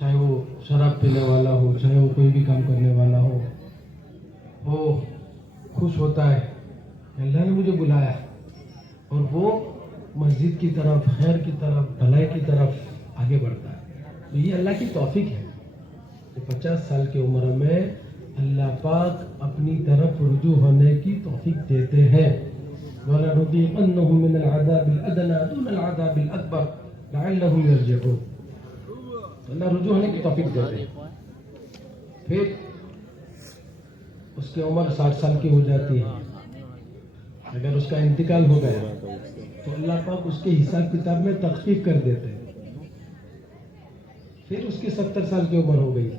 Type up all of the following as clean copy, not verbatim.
چاہے وہ شراب پینے والا ہو، چاہے وہ کوئی بھی کام کرنے والا ہو، وہ خوش ہوتا ہے اللہ نے مجھے بلایا، اور وہ مسجد کی طرف، خیر کی طرف، بھلائی کی طرف آگے بڑھتا ہے. تو یہ اللہ کی توفیق ہے کہ 50 سال کی عمر میں اللہ پاک اپنی طرف رجوع ہونے کی توفیق دیتے ہیں. وَلَنُذِيقَنَّهُم مِّنَ الْعَذَابِ الْأَدْنَىٰ دُونَ الْعَذَابِ الْأَكْبَرِ لَعَلَّهُمْ يَرْجِعُونَ. اللہ رجوع ہونے کی توفیق دیتے ہیں. پھر اس کی عمر 60 سال کی ہو جاتی ہے. اگر اس کا انتقال ہو گیا تو اللہ پاک اس کے حساب کتاب میں تخفیف کر دیتے ہیں. پھر اس کی 70 سال کی عمر ہو گئی،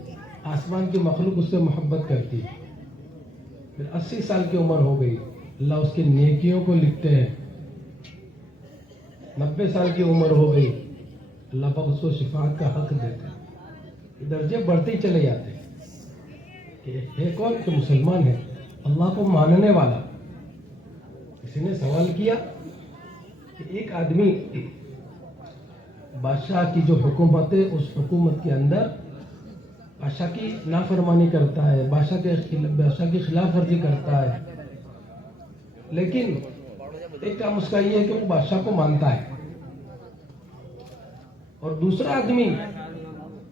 آسمان کی مخلوق اس سے محبت کرتی ہے. پھر 80 سال کی عمر ہو گئی، اللہ اس کی نیکیوں کو لکھتے ہیں. 90 سال کی عمر ہو گئی، اللہ پاک اس کو شفاعت کا حق دیتے ہیں. یہ درجے بڑھتے ہی چلے جاتے ہیں کہ ہے کون کہ مسلمان ہے، اللہ کو ماننے والا. کسی نے سوال کیا کہ ایک آدمی بادشاہ کی جو حکومت ہے اس حکومت کے اندر بادشاہ کی نافرمانی کرتا ہے، بادشاہ کی خلاف ورزی کرتا ہے، لیکن ایک کام اس کا یہ ہے کہ وہ بادشاہ کو مانتا ہے، اور دوسرا آدمی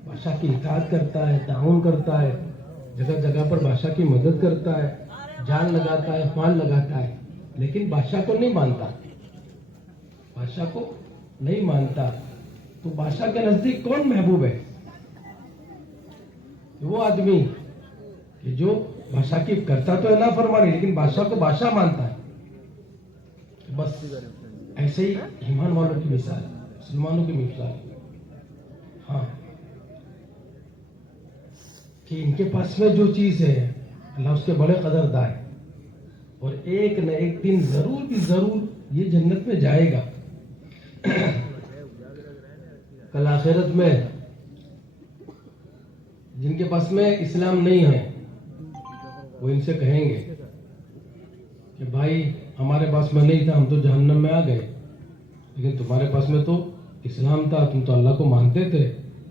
بادشاہ کی اطاعت کرتا ہے، تعاون کرتا ہے، جگہ جگہ پر بادشاہ کی مدد کرتا ہے، جان لگاتا ہے، مال لگاتا ہے، لیکن بادشاہ کو نہیں مانتا. بادشاہ کو نہیں مانتا تو بادشاہ کے نزدیک کون محبوب ہے؟ وہ آدمی کہ جو بادشاہ کی کرتا تو ہے نافرمانی لیکن بادشاہ کو بادشاہ مانتا ہے. بس ایسے ہی ایمان والوں کی مثال، مسلمانوں کی مثال. ہاں کہ ان کے پاس میں جو چیز ہے اللہ اس کے بڑے قدردار ہے، اور ایک نہ ایک دن ضرور بھی ضرور یہ جنت میں جائے گا. کل آخرت میں جن کے پاس میں اسلام نہیں ہے وہ ان سے کہیں گے کہ بھائی ہمارے پاس میں نہیں تھا، ہم تو جہنم میں آ گئے، لیکن تمہارے پاس میں تو اسلام تھا، تم تو اللہ کو مانتے تھے،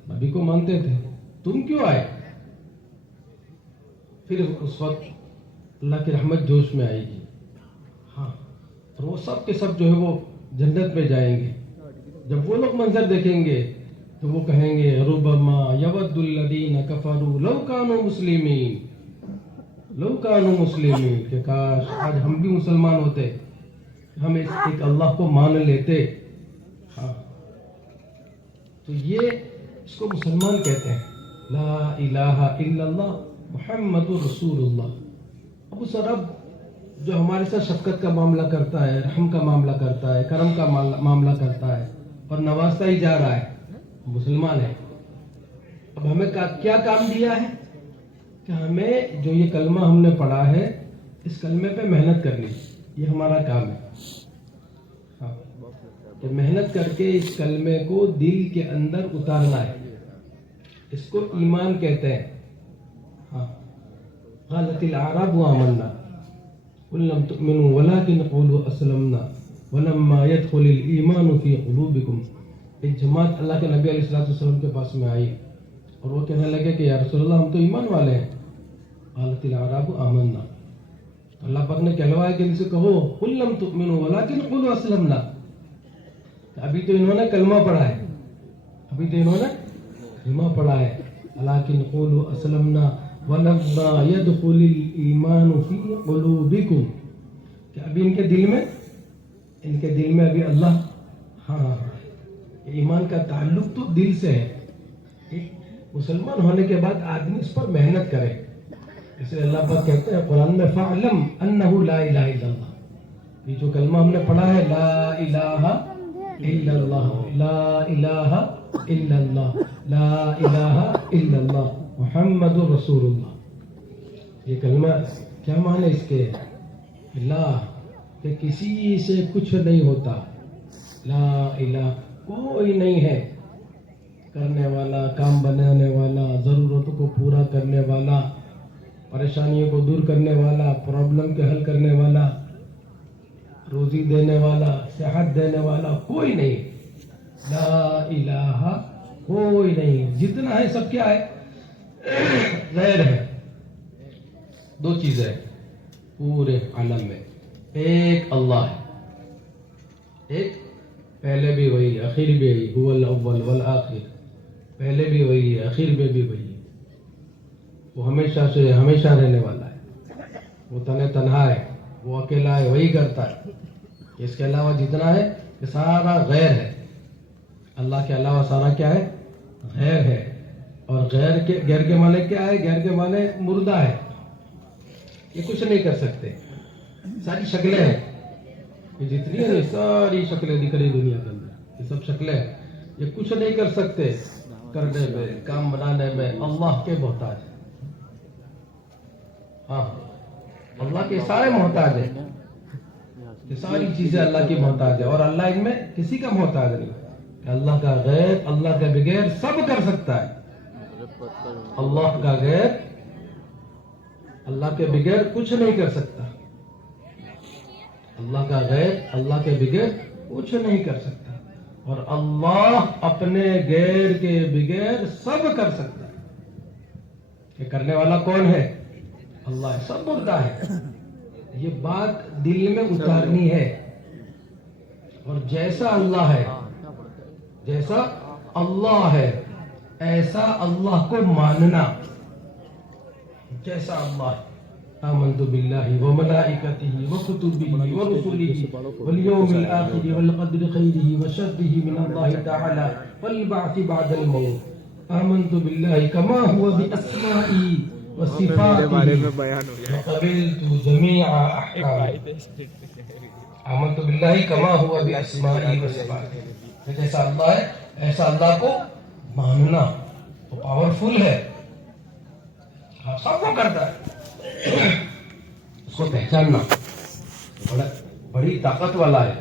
نبی کو مانتے تھے، تم کیوں آئے؟ پھر اس وقت اللہ کی رحمت جوش میں آئے گی. ہاں، اور وہ سب کے سب جو ہے وہ جنت میں جائیں گے. جب وہ لوگ منظر دیکھیں گے تو وہ کہیں گے ربما یود الذین کفروا لو کانوا مسلمین، لو کانوا مسلمین، کہ کاش آج ہم بھی مسلمان ہوتے، ہم ایک اللہ کو مان لیتے. ہاں تو یہ اس کو مسلمان کہتے ہیں، لا الہ الا اللہ محمد رسول اللہ. اب اس رب جو ہمارے ساتھ شفقت کا معاملہ کرتا ہے، رحم کا معاملہ کرتا ہے، کرم کا معاملہ کرتا ہے اور نوازتا ہی جا رہا ہے، مسلمان ہے. اب ہمیں کیا کام دیا ہے کہ ہمیں جو یہ کلمہ ہم نے پڑھا ہے اس کلمے پہ محنت کرنی، یہ ہمارا کام ہے. ہاں تو محنت کر کے اس کلمے کو دل کے اندر اتارنا ہے، اس کو ایمان کہتے ہیں. ہاں قالت الاعراب آمنا قل لم تؤمنوا ولكن قولوا اسلمنا ولما يدخل الايمان في قلوبكم. ایک جماعت اللہ کے نبی علیہ الصلوۃ والسلام کے پاس میں آئی اور وہ کہنے لگے کہ یا رسول اللہ ہم تو ایمان والے ہیں. قالت الاعراب آمنا، اللہ پاک نے کہلوایا کہ ان سے کہو قل لم تؤمنوا ولكن قولوا اسلمنا. ابھی تو انہوں نے کلمہ پڑھا ہے، ابھی تو انہوں نے کلمہ پڑھا ہے، ولكن قولوا اسلمنا ولما يدخل الايمان في قلوبكم، کہ ابھی ان کے دل میں ابھی اللہ، ہاں ایمان کا تعلق تو دل سے ہے. مسلمان ہونے کے بعد آدمی اس پر محنت کرے. اس لیے اللہ پاک کہتے ہیں قرآن میں فَاعْلَمْ أَنَّهُ لَا إِلَهَ إِلَّا اللَّهُ. یہ جو کلمہ ہم نے پڑھا ہے لا الہ الا اللہ، لا الہ الا اللہ، لا الہ الا اللہ محمد رسول اللہ. یہ کلمہ کیا معنی اس کے؟ لا کہ کسی سے کچھ نہیں ہوتا، لا الہ کوئی نہیں ہے کرنے والا، کام بنانے والا، ضرورتوں کو پورا کرنے والا، پریشانیوں کو دور کرنے والا، پرابلم کے حل کرنے والا، روزی دینے والا، صحت دینے والا کوئی نہیں. لا الہ کوئی نہیں. جتنا ہے سب کیا ہے؟ غیر ہے. دو چیزیں پورے عالم میں. ایک اللہ ہے, ایک پہلے بھی وہی آخر بھی وہی, هو الاول والآخر. پہلے بھی وہی ہے, آخر میں بھی وہی ہے. وہ ہمیشہ سے ہمیشہ رہنے والا ہے. وہ تنہا ہے, وہ اکیلا ہے, وہی کرتا ہے. اس کے علاوہ جتنا ہے کہ سارا غیر ہے. اللہ کے علاوہ سارا کیا ہے؟ غیر ہے. اور غیر کے معنی کیا ہے؟ غیر کے معنی مردہ ہے. یہ کچھ نہیں کر سکتے. ساری شکلیں ہیں, یہ جتنی ہے ساری شکلیں دکھ رہی دنیا کے اندر, یہ سب شکلیں ہیں. یہ کچھ نہیں کر سکتے کرنے میں, کام بنانے میں. اللہ کے محتاج ہے. ہاں, اللہ کے سارے محتاج ہیں. یہ ساری چیزیں اللہ کی محتاج ہے, اور اللہ ان میں کسی کا محتاج نہیں. اللہ کا غیر, اللہ کے بغیر سب کر سکتا ہے. اللہ کا غیر, اللہ کے بغیر کچھ نہیں کر سکتا. اللہ کا غیر, اللہ کے بغیر کچھ نہیں کر سکتا. اور اللہ اپنے غیر کے بغیر سب کر سکتا ہے. کہ کرنے والا کون ہے؟ اللہ ہے. سب مردہ ہے. یہ بات دل میں اتارنی ہے. اور جیسا اللہ ہے, جیسا اللہ ہے ایسا اللہ کو ماننا. جیسا اللہ ہے. آمنت باللہ وملائکتہ وکتبہ ورسلہ والیوم الآخر والقدر خیرہ وشرہ من اللہ تعالی والبعث بعد الموت. آمنت باللہ کما هو باسمائہ وصفاتہ وقبلت جمیع احکامہ. آمنت باللہ کما ہوا باسمائہ وصفاتہ. جیسا اللہ ہے ایسا اللہ کو ماننا. وہ پاورفل ہے, سب کو کرتا ہے. اس کو پہچاننا. بڑی طاقت والا ہے,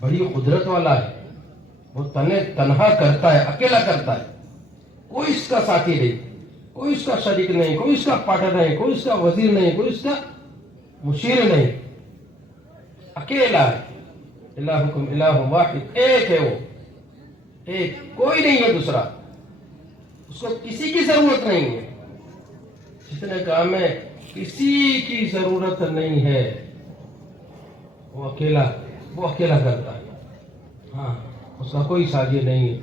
بڑی قدرت والا ہے. وہ تنہا کرتا ہے, اکیلا کرتا ہے. کوئی اس کا ساتھی نہیں, کوئی اس کا شریک نہیں, کوئی اس کا پارٹنر نہیں, کوئی اس کا وزیر نہیں, کوئی اس کا مشیر نہیں. اکیلا ہے. الہکم الہ واحد, ایک ہے وہ, ایک, کوئی نہیں ہے دوسرا. اس کو کسی کی ضرورت نہیں ہے. جتنے کام ہے کسی کی ضرورت نہیں ہے. وہ اکیلا کرتا ہے. ہاں, اس کا کوئی ساتھی نہیں ہے,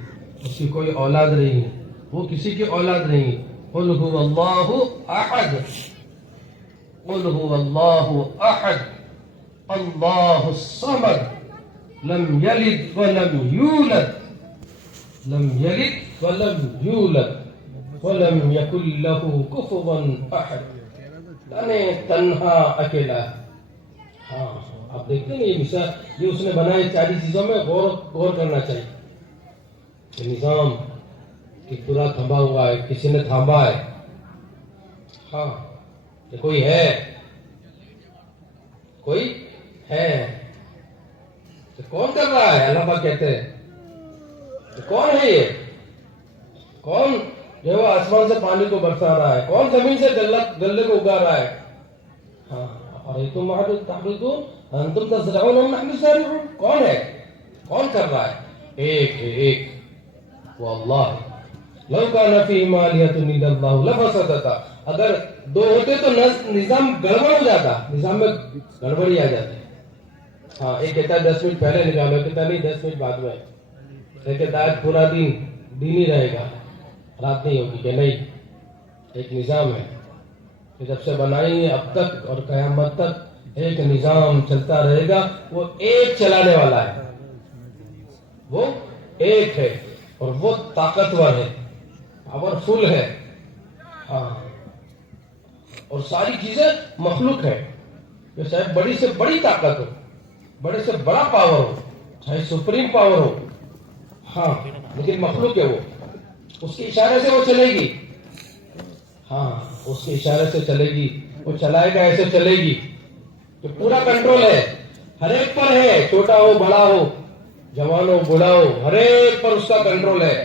اس کی کوئی اولاد نہیں ہے, وہ کسی کی اولاد نہیں ہے. قل هو اللہ احد, قل هو اللہ احد, اللہ الصمد, لم یلد ولم یولد, لم یلد ولم یولد ولم یکن له کفوا احد. تنہا اکیلا. ہاں, آپ دیکھتے ہیں یہ مثال, یہ اس نے بنائے چاری چیزوں میں غور کرنا چاہیے. یہ نظام کہ پورا تھما ہوا ہے, کسی نے تھاما ہے. ہاں, کہ کوئی ہے, کوئی ہے. تو کون کر رہا ہے؟ اللہ پاک کہتے ہیں کون ہے یہ؟ کون جو وہ آسمان سے پانی کو برسا رہا ہے؟ کون زمین سے غلے کو اگا رہا ہے؟ ہاں, افریتم ما تحرثون انتم تزرعون ام نحن الزارعون. کون ہے؟ کون کر رہا ہے؟ ایک ہے, ایک, وہ اللہ ہے. لو کان فیہما آلہۃ الا اللہ لفسدتا. اگر دو ہوتے تو نظام گڑبڑ ہو جاتا, نظام میں گڑبڑی آ جاتی. ہاں, ایک کہتا ہے 10 منٹ پہلے نکالو, کہتا نہیں 10 منٹ بعد میں. ایک کہتا ہے پورا دن ہی رہے گا, رات نہیں ہوگی. کہ نہیں, ایک نظام ہے کہ جب سے بنائی اب تک اور قیامت تک ایک نظام چلتا رہے گا. وہ ایک چلانے والا ہے, وہ ایک ہے, اور وہ طاقتور ہے, پاورفل ہے. ہاں, اور ساری چیزیں مخلوق ہے. چاہے بڑی سے بڑی طاقت ہو, بڑے سے بڑا پاور ہو, چاہے سپریم پاور ہو, ہاں, لیکن مخلوق ہے. وہ اس کے اشارے سے وہ چلے گی. ہاں, اس کے اشارے سے چلے گی. وہ چلائے گا ایسے چلے گی. تو پورا کنٹرول ہے, ہر ایک پر ہے, چھوٹا ہو بڑا ہو, جوان ہو بوڑھا ہو, ہر ایک پر اس کا کنٹرول ہے.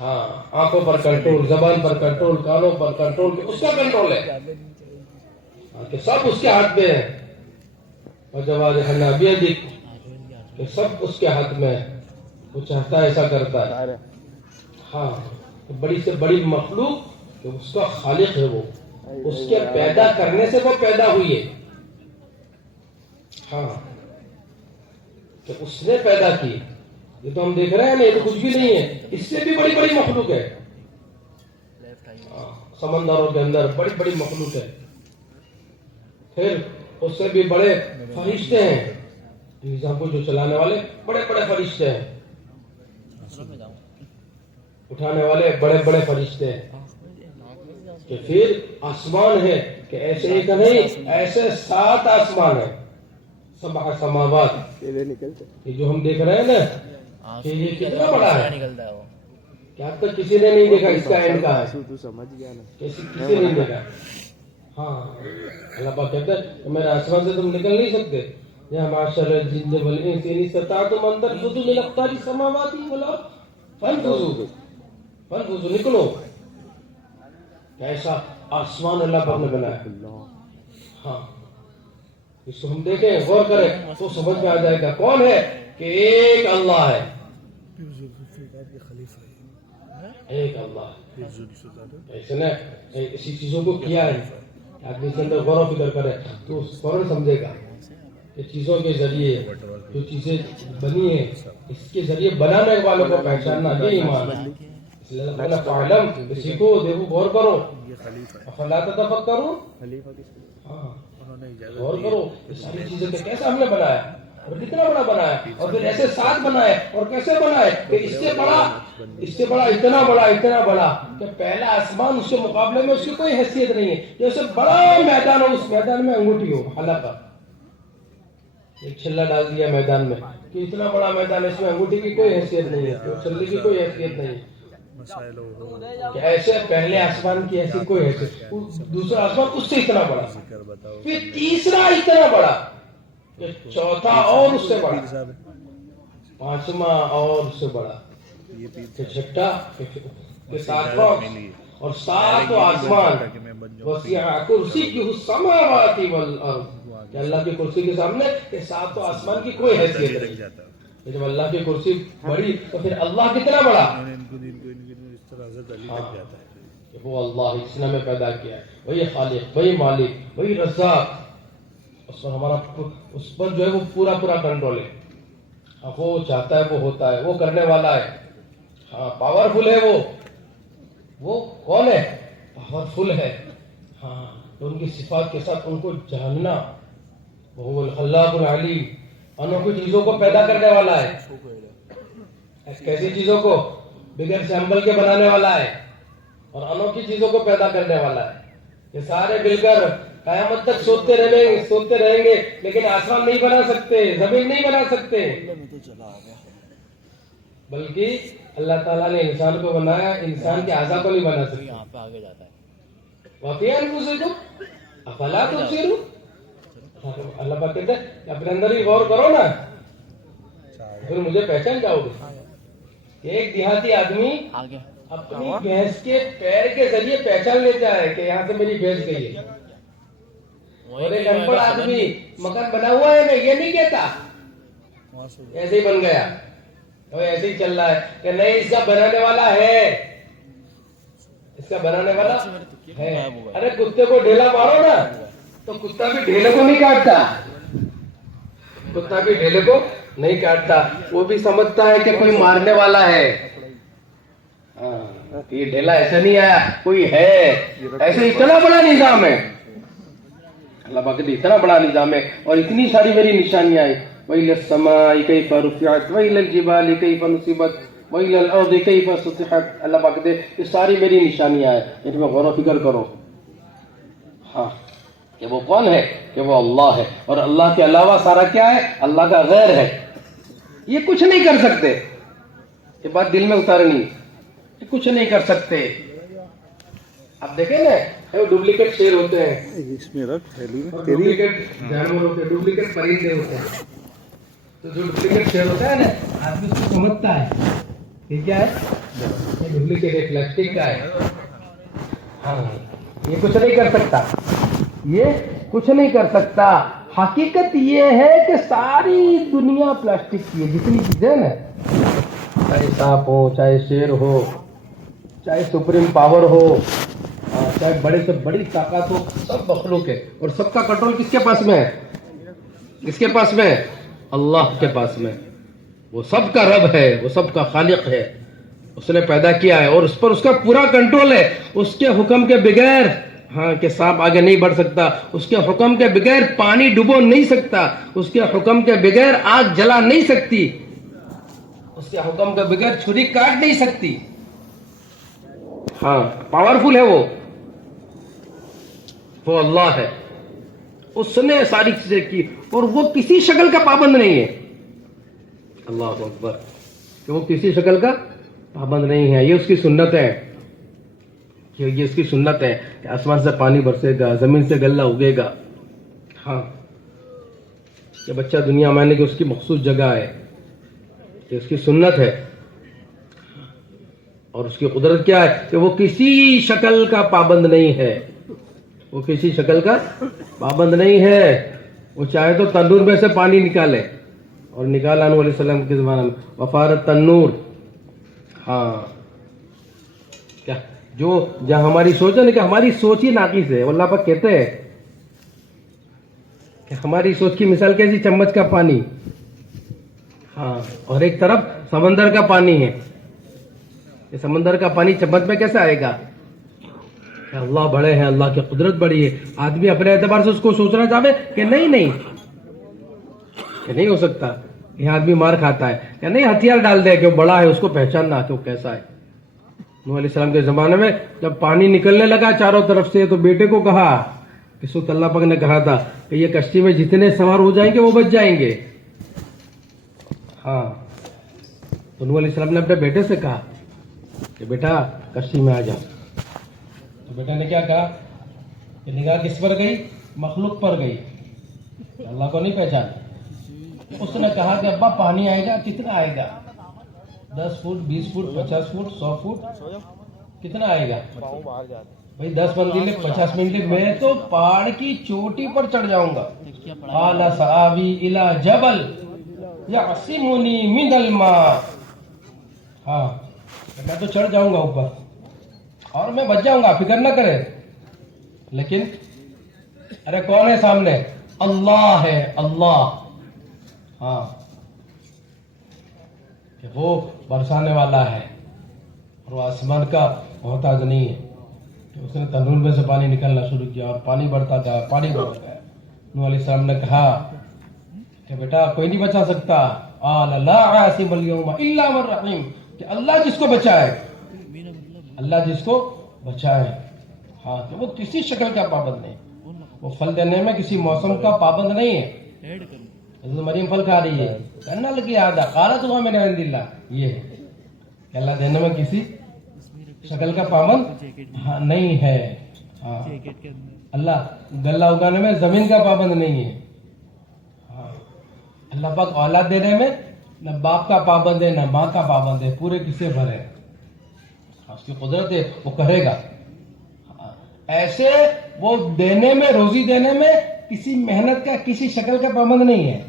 ہاں, آنکھوں پر کنٹرول, زبان پر کنٹرول, کانوں پر کنٹرول, اس کا کنٹرول ہے. کہ سب اس کے ہاتھ میں ہے. اور جواب ہے بیدک, کہ سب اس کے ہاتھ میں ہے. وہ چاہتا ہے ایسا کرتا ہے. ہاں بڑی سے بڑی مخلوق کہ اس کا خالق ہے وہ، اس کے پیدا کرنے سے وہ پیدا ہوئی ہے. ہاں کہ اس نے پیدا کی. یہ تو ہم دیکھ رہے ہیں نا، یہ تو کچھ بھی نہیں ہے، اس سے بھی بڑی بڑی مخلوق ہے. سمندروں کے اندر بڑی بڑی مخلوق ہے. پھر اس سے بھی بڑے فرشتے ہیں، نظام کو جو چلانے والے بڑے بڑے فرشتے ہیں، اٹھانے والے بڑے بڑے فرشتے ہیں. کہ پھر آسمان ہے کہ ایسے ایک نہیں، ایسے 7 آسمان ہیں. 7 سماوات، یہ جو ہم دیکھ رہے ہیں نا کہ یہ کتنا بڑا ہے کہ اب تک کسی نے نہیں دیکھا اس کا اینڈ کا ہے. کسی نے نہیں دیکھا. ہاں اللہ پاک کہتا ہے کہ میرے آسمان سے تم نکل نہیں سکتے. یا معاشر الجن والانس ان استطعتم ان تنفذوا من اقطار السماوات والارض فانفذوا نکلو. ایسا آسمان اللہ پاک نے بنایا. ہاں اس کو ہم دیکھیں، غور کریں تو سمجھ میں آ جائے گا کون ہے کہ ایک اللہ ہے. ایک اللہ ایسے نے اسی چیزوں کو کیا ہے. آدمی اس کے اندر غور و فکر کرے تو فوراً سمجھے گا کہ چیزوں کے ذریعے جو چیزیں بنی ہیں اس کے ذریعے بنانے والوں کو پہچاننا یہ ایمان ہے. اس لیے اللہ فعلم، سیکھو، دیکھو، غور کرو. افلا تتفکرون، ہاں غور کرو یہ ساری چیزیں کہ کیسے ہم نے بنایا اور کتنا بڑا بنایا، اور پھر ایسے 7 بنائے اور کیسے بنائے کہ اس سے بڑا اتنا بڑا کہ پہلا آسمان اس کے مقابلے میں اس کی کوئی حیثیت نہیں ہے. جیسے بڑا میدان ہو، اس میدان میں انگوٹھی ہو، حلقہ ایک چھلا ڈال دیا میدان میں کہ اتنا بڑا میدان، اس میں انگوٹھی کی کوئی حیثیت نہیں ہے، چھلے کی کوئی حیثیت نہیں ہے. کہ ایسے پہلے آسمان کی ایسی کوئی حیثیت، دوسرا آسمان اس سے اتنا بڑا، پھر تیسرا اتنا بڑا، چوتھا اور اس سے بڑا، پانچواں اور اس سے بڑا، چھٹا، ساتواں، اور 7 آسمان وسیع کرسیہ السماوات والارض. کہ اللہ کی کرسی کے سامنے کہ 7 آسمان کی کوئی حیثیت نہیں. جب اللہ کی کرسی بڑی تو پھر اللہ کتنا بڑا. وہ اللہ اس نے ہمیں پیدا کیا ہے، وہی خالق، وہی مالک، وہی رزاق. اس پر جو ہے وہ پورا کنٹرول ہے. وہ چاہتا ہے وہ ہوتا ہے، وہ کرنے والا ہے. ہاں پاورفل ہے وہ کون ہے؟ پاورفل ہے. ہاں تو ان کی صفات کے ساتھ ان کو جاننا. وہ الخلاق العلیم، انوکھی چیزوں کو پیدا کرنے والا ہے. کیسی چیزوں کو؟ بغیر سیمبل کے بنانے والا ہے، اور انوکھی چیزوں کو پیدا کرنے والا ہے. یہ سارے مل کر قیامت تک سوتے رہیں گے لیکن آسمان نہیں بنا سکتے، زمین نہیں بنا سکتے. بلکہ اللہ تعالیٰ نے انسان کو بنایا، انسان کے اعضاء کو نہیں بنا سکتے. یہاں پہ آگے جاتا ہے وَفِي أَنفُسِكُمْ أَفَلَا تُبْصِرُونَ. اللہ پاک کہتے ہیں کہ اپنے اندر ہی غور کرو نا، پھر مجھے پہچان جاؤ گے. ایک دیہاتی آدمی اپنی بھینس کے پیر کے ذریعے پہچان لیتا ہے کہ یہاں سے میری بھینس گئی ہے. اور ایک انپڑھ آدمی مکان بنا ہوا ہے نا، یہ نہیں کہتا، ایسے ہی بن گیا، اور ایسے ہی چل رہا ہے کہ نہیں اس کا بنانے والا ہے، اس کا بنانے والا ہے. ارے کتے کو ڈھیلا مارو نا تو کتا بھی ڈھیلے کو نہیں کاٹتا، کتا بھی ڈھیلے کو نہیں کاٹتا. وہ بھی سمجھتا ہے کہ کوئی مارنے والا ہے. یہ ڈھیلا ایسا نہیں آیا، کوئی ہے. ایسے اتنا بڑا نظام ہے اللہ پاک نے، اتنا بڑا نظام ہے اور اتنی ساری میری نشانیاں ہیں. وَإِلَى السَّمَاءِ كَيْفَ رُفِعَتْ وَإِلَى الْجِبَالِ كَيْفَ نُصِبَتْ وَإِلَى الْأَرْضِ كَيْفَ سُطِحَتْ. اللہ پاک نے یہ ساری میری نشانیاں ہیں، ان میں غور و فکر کرو. ہاں کہ وہ کون ہے؟ کہ وہ اللہ ہے، اور اللہ کے علاوہ سارا کیا ہے؟ اللہ کا غیر ہے. یہ کچھ نہیں کر سکتے. یہ بات دل میں اتارنی، یہ کچھ نہیں کر سکتے. آپ دیکھیں نا ڈپلیکیٹ شیر ہوتے ہیں، ڈپلیکیٹ جانور ہوتے ہیں، ڈپلیکیٹ پرندے ہوتے ہیں. تو جو ڈپلیکیٹ شیر ہوتا ہے نا، آدمی اس کو سمجھتا ہے یہ کیا ہے، یہ ڈپلیکیٹ ہے، پلاسٹک کا ہے. ہاں یہ کچھ نہیں کر سکتا، یہ کچھ نہیں کر سکتا. حقیقت یہ ہے کہ ساری دنیا پلاسٹک کی ہے. جتنی چیزیں نا، چاہے سانپ ہو، چاہے شیر ہو، چاہے سپریم پاور ہو، چاہے بڑے سے بڑی طاقت ہو، سب مخلوق ہے، اور سب کا کنٹرول کس کے پاس میں ہے؟ کس کے پاس میں ہے؟ اللہ کے پاس میں۔ وہ سب کا رب ہے، وہ سب کا خالق ہے، اس نے پیدا کیا ہے، اور اس پر اس کا پورا کنٹرول ہے۔ اس کے حکم کے بغیر کہ سانپ آگے نہیں بڑھ سکتا، اس کے حکم کے بغیر پانی ڈبو نہیں سکتا، اس کے حکم کے بغیر آگ جلا نہیں سکتی، اس کے حکم کے بغیر چھری کاٹ نہیں سکتی۔ پاورفل ہے وہ اللہ ہے، اس نے ساری چیزیں کی، اور وہ کسی شکل کا پابند نہیں ہے۔ اللہ اکبر، کہ وہ کسی شکل کا پابند نہیں ہے۔ یہ اس کی سنت ہے، یہ اس کی سنت ہے کہ آسمان سے پانی برسے گا، زمین سے غلہ اگے گا۔ کہ بچہ دنیا میں آنے کی اس کی مخصوص جگہ ہے، یہ اس کی سنت ہے۔ اور اس کی قدرت کیا ہے کہ وہ کسی شکل کا پابند نہیں ہے، وہ کسی شکل کا پابند نہیں ہے۔ وہ چاہے تو تندور میں سے پانی نکالے، اور نکالا نوح علیہ السلام کے زمانے میں وفارت تنور۔ کیا جو جہاں ہماری سوچ ہے نا، کہ ہماری سوچ ہی ناقص ہے۔ اللہ پاک کہتے ہیں کہ ہماری سوچ کی مثال کیسی؟ چمچ کا پانی، اور ایک طرف سمندر کا پانی ہے۔ یہ سمندر کا پانی چمچ میں کیسے آئے گا؟ اللہ بڑے ہیں، اللہ کی قدرت بڑی ہے۔ آدمی اپنے اعتبار سے اس کو سوچنا چاہے کہ نہیں کہ نہیں ہو سکتا، یہ آدمی مار کھاتا ہے، یا نہیں ہتھیار ڈال دے کہ وہ بڑا ہے، اس کو پہچاننا کہ وہ کیسا ہے۔ نوح علیہ السلام کے زمانے میں جب پانی نکلنے لگا چاروں طرف سے، تو بیٹے کو کہا، اس وقت اللہ پاک نے کہا تھا کہ یہ کشتی میں جتنے سوار ہو جائیں گے وہ بچ جائیں گے۔ تو نوح علیہ السلام نے اپنے بیٹے سے کہا کہ بیٹا کشتی میں آ جاؤ۔ تو بیٹا نے کیا کہا کہ نگاہ کس پر گئی؟ مخلوق پر گئی، اللہ کو نہیں پہچانا۔ اس نے کہا کہ ابا پانی آئے گا، کتنا آئے گا؟ 10 فٹ، 20 فٹ، 50 فٹ، 100 فٹ، کتنا آئے گا؟ بھائی 10 منزلیں، 50 منزلیں، میں تو پہاڑ کی چوٹی پر چڑھ جاؤں گا۔ قال سآوی الی جبل یعصمنی من الماء، میں تو چڑھ جاؤں گا اوپر اور میں بچ جاؤں گا، فکر نہ کرے۔ لیکن ارے کون ہے سامنے؟ اللہ ہے، اللہ۔ کہ وہ برسانے والا ہے، اور وہ آسمان کا محتاج نہیں ہے۔ کہ اس نے تنور میں سے پانی نکلنا شروع کیا، اور پانی بڑھتا گیا، پانی بڑھ گیا۔ نوح علیہ السلام نے کہا کہ بیٹا کوئی نہیں بچا سکتا، قال لا عاصم اليوم الا من رحم، کہ اللہ جس کو بچائے، اللہ جس کو بچائے۔ کہ وہ کسی شکل کا پابند نہیں، وہ پھل دینے میں کسی موسم کا پابند نہیں ہے۔ حضرت مریم پھل کھا رہی ہے، کہنا لگی آدھا قالت ہوا من عند اللہ، یہ ہے کہ اللہ دینے میں کسی شکل کا پابند نہیں ہے۔ اللہ غلہ اگانے میں زمین کا پابند نہیں ہے۔ اللہ پاک اولاد دینے میں نہ باپ کا پابند ہے، نہ ماں کا پابند ہے، پورے کسے بھر ہے، اس کی قدرت ہے، وہ کرے گا۔ ایسے وہ دینے میں، روزی دینے میں کسی محنت کا، کسی شکل کا پابند نہیں ہے،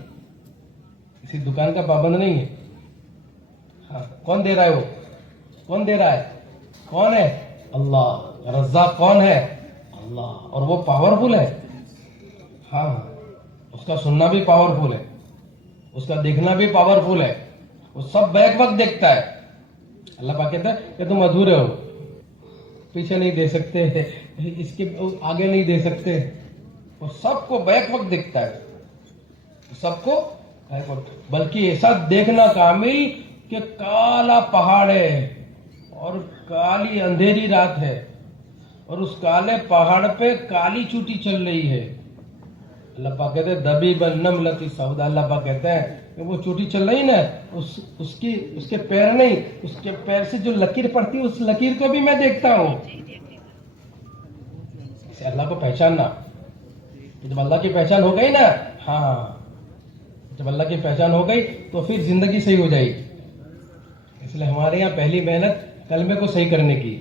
کسی دکان کا پابند نہیں ہے۔ کون دے رہا ہے؟ وہ کون دے رہا ہے؟ کون ہے؟ اللہ۔ رزاق کون ہے؟ اللہ، اور وہ پاورفل ہے۔ اس کا سننا بھی پاورفل ہے، اس کا دیکھنا بھی پاورفل ہے، وہ سب بیک وقت دیکھتا ہے۔ اللہ پاک کہتا ہے کہ تم ادھورے ہو، پیچھے نہیں دے سکتے، اس کے آگے نہیں دے سکتے، وہ سب کو بیک وقت دیکھتا ہے، سب کو بیک وقت۔ بلکہ ایسا دیکھنا کامل کہ کالا پہاڑ ہے اور کالی اندھیری رات ہے، اور اس کالے پہاڑ پہ کالی چوٹی چل رہی ہے۔ اللہ پاک کہتے ہیں دبیب النملۃ سودا، اللہ پاک کہتے ہیں کہ وہ چوٹی چل رہی نا، اس کے پیر نہیں، اس کے پیر سے جو لکیر پڑتی ہے، اس لکیر کو بھی میں دیکھتا ہوں۔ اسے اللہ کو پہچاننا، جب اللہ کی پہچان ہو گئی نا، جب اللہ کی پہچان ہو گئی تو پھر زندگی صحیح ہو جائے گی۔ اس لیے ہمارے یہاں پہلی محنت کلمے کو صحیح کرنے کی،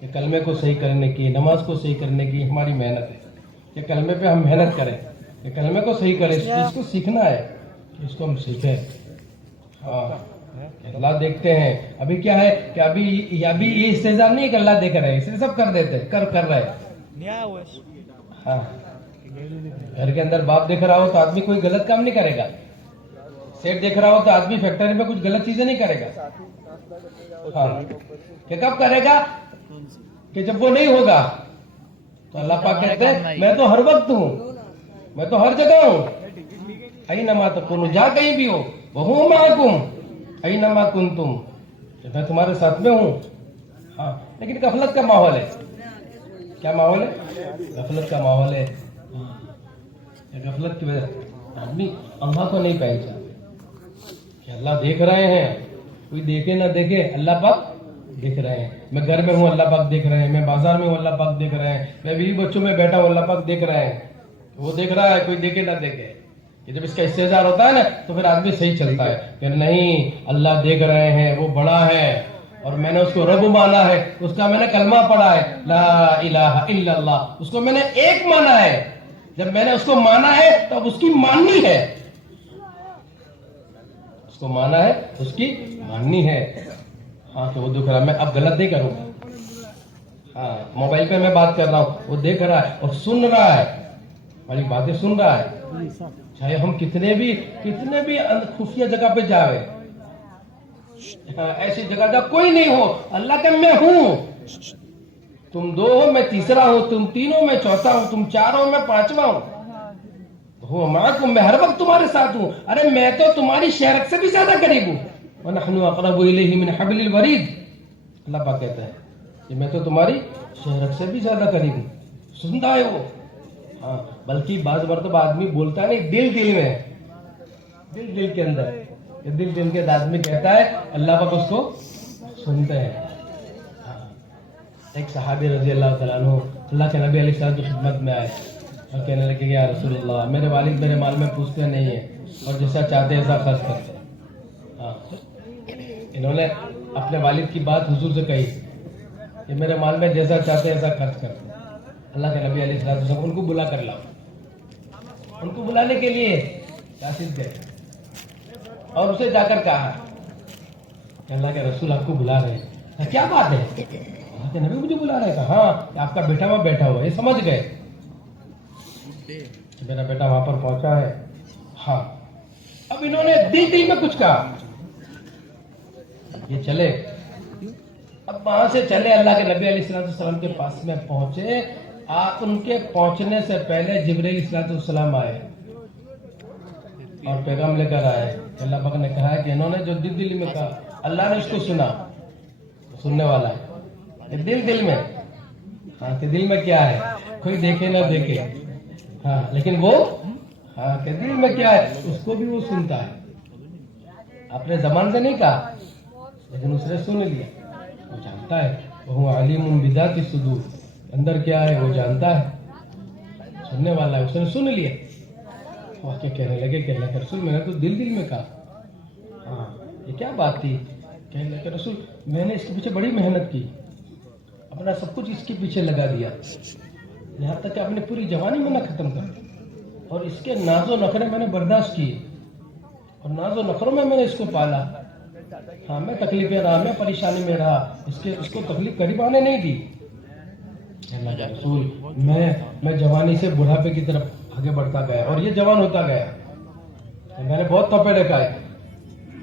کہ کلمے کو صحیح کرنے کی، نماز کو صحیح کرنے کی ہماری محنت ہے، کہ کلمے پہ ہم محنت کریں، کہ کلمے کو صحیح کریں، اس کو سیکھنا ہے، کہ اس کو ہم سیکھیں۔ اللہ دیکھتے ہیں. ابھی کیا ہے کہ ابھی یہ استحزار نہیں ہے کہ اللہ دیکھ رہے ہیں, اس لیے سب کر دیتے کر رہے ہیں. ہاں, گھر کے اندر باپ دیکھ رہا ہو تو آدمی کوئی غلط کام نہیں کرے گا. سیٹ دیکھ رہا ہو تو آدمی فیکٹری میں کچھ غلط چیزیں نہیں کرے گا. ہاں, کہ کب کرے گا؟ کہ جب وہ نہیں ہوگا. تو اللہ پاک کہتے ہیں میں تو ہر وقت ہوں, میں تو ہر جگہ ہوں. اینما تکونوا, جہاں کہیں بھی ہو, وہو معکم اینما کنتم, میں تمہارے ساتھ میں ہوں. ہاں, لیکن غفلت کا ماحول ہے. کیا ماحول ہے؟ غفلت کا ماحول ہے. غفلت کی وجہ سے آدمی اللہ کو نہیں پہچانتا کہ اللہ دیکھ رہے ہیں. کوئی دیکھے نہ دیکھے, اللہ پاک دیکھ رہے ہیں. میں گھر میں ہوں, اللہ پاک دیکھ رہے ہیں. میں بازار میں ہوں, اللہ پاک دیکھ رہے ہیں. میں بیوی بچوں میں بیٹھا ہوں, اللہ پاک دیکھ رہے ہیں. وہ دیکھ رہا ہے, کوئی دیکھے نہ دیکھے. کہ جب اس کا استحضار ہوتا ہے نا تو پھر آدمی صحیح چلتا ہے کہ نہیں, اللہ دیکھ رہے ہیں, وہ بڑا ہے اور میں نے اس کو رب مانا ہے. اس کا میں نے کلمہ پڑھا ہے, لا الہ الا اللہ, اس کو میں نے ایک مانا ہے. جب میں نے اس کو مانا ہے تو اب اس کی ماننی ہے. اس کو مانا ہے, اس کی ماننی ہے. ہاں, تو وہ دیکھ رہا ہے, میں اب غلط نہیں کروں گا. ہاں, موبائل پہ میں بات کر رہا ہوں, وہ دیکھ رہا ہے اور سن رہا ہے, ہماری باتیں سن رہا ہے. چاہے ہم کتنے بھی خفیہ جگہ پہ جاوے, ایسی جگہ جہاں کوئی نہیں ہو, اللہ کا میں ہوں. تم دو ہو, میں تیسرا ہوں. تم تین ہو, میں چوتھا ہوں. تم چار ہو, میں پانچواں ہوں. ہو معکم, میں ہر وقت تمہارے ساتھ ہوں. ارے میں تو تمہاری شہرت سے بھی زیادہ قریب ہوں. وَنَحْنُ أَقْرَبُ إِلَيْهِ مِنْ حَبْلِ الْوَرِيدِ, اللہ پاک کہتا ہے کہ میں تو تمہاری شہرت سے بھی زیادہ قریب ہوں. سنتا ہے وہ. ہاں, بلکہ بعض مرتبہ آدمی بولتا ہے نہیں, دل میں, دل کے اندر, دل کے آدمی کہتا ہے, اللہ پاک اس کو سنتے ہیں. ایک صحابی رضی اللہ تعالیٰ عنہ اللہ کے نبی علیہ السلام کی خدمت میں آئے اور کہنے لگے کہ یا رسول اللہ, میرے والد میرے مال میں پوچھتے نہیں ہیں اور جیسا چاہتے ایسا خرچ کرتے ہیں. ہاں, انہوں نے اپنے والد کی بات حضور سے کہی کہ میرے مال میں جیسا چاہتے ایسا خرچ کرتے ہیں. اللہ کے نبی علیہ السلام ان کو بلا کر لاؤ. ان کو بلانے کے لیے راشد گئے اور اسے جا کر کہا کہ اللہ کے رسول آپ کو بلا رہے ہیں. کیا بات ہے؟ اللہ کے نبی مجھے بلا رہے. کہا ہاں, آپ کا بیٹا وہاں بیٹھا ہوا ہے. یہ سمجھ گئے کہ میرا بیٹا وہاں پر پہنچا ہے. ہاں, اب انہوں نے دل میں کچھ کہا. یہ چلے, اب وہاں سے چلے, اللہ کے نبی علیہ السلام کے پاس میں پہنچے. آپ ان کے پہنچنے سے پہلے جبرائیل علیہ السلام آئے اور پیغام لے کر آئے. اللہ پاک نے کہا ہے کہ انہوں نے جو دل میں کہا, اللہ نے اس کو سنا. سننے والا ہے دل میں. ہاں, کہ دل میں کیا ہے, کوئی دیکھے نہ دیکھے. ہاں, لیکن وہ, ہاں, کہ دل میں کیا ہے اس کو بھی وہ سنتا ہے. اپنے زبان سے نہیں کہا لیکن اس نے سن لیا. وہ جانتا ہے, وہ علیم بذات الصدور, اندر کیا ہے وہ جانتا ہے. سننے والا ہے, اس نے سن لیا. وہ کے کہنے لگے کہ اللہ کے رسول میں نے تو دل میں کہا. ہاں, یہ کیا بات تھی؟ کہنے لگے رسول میں نے اس کے پیچھے بڑی محنت کی, اپنا سب کچھ اس کے پیچھے لگا دیا, یہاں تک کہ اپنی پوری جوانی میں نہ ختم کر, اور اس کے ناز و نخرے میں نے برداشت کیے, اور ناز و نخروں میں نے اس کو پالا. ہاں, میں تکلیفیں رہا, میں پریشانی میں رہا, اس کو تکلیف قریب آنے نہیں دی. اللہ کے رسول میں جوانی سے بڑھاپے کی طرف آگے بڑھتا گیا اور یہ جوان ہوتا گیا. میں نے بہت تھپے ڈکائے.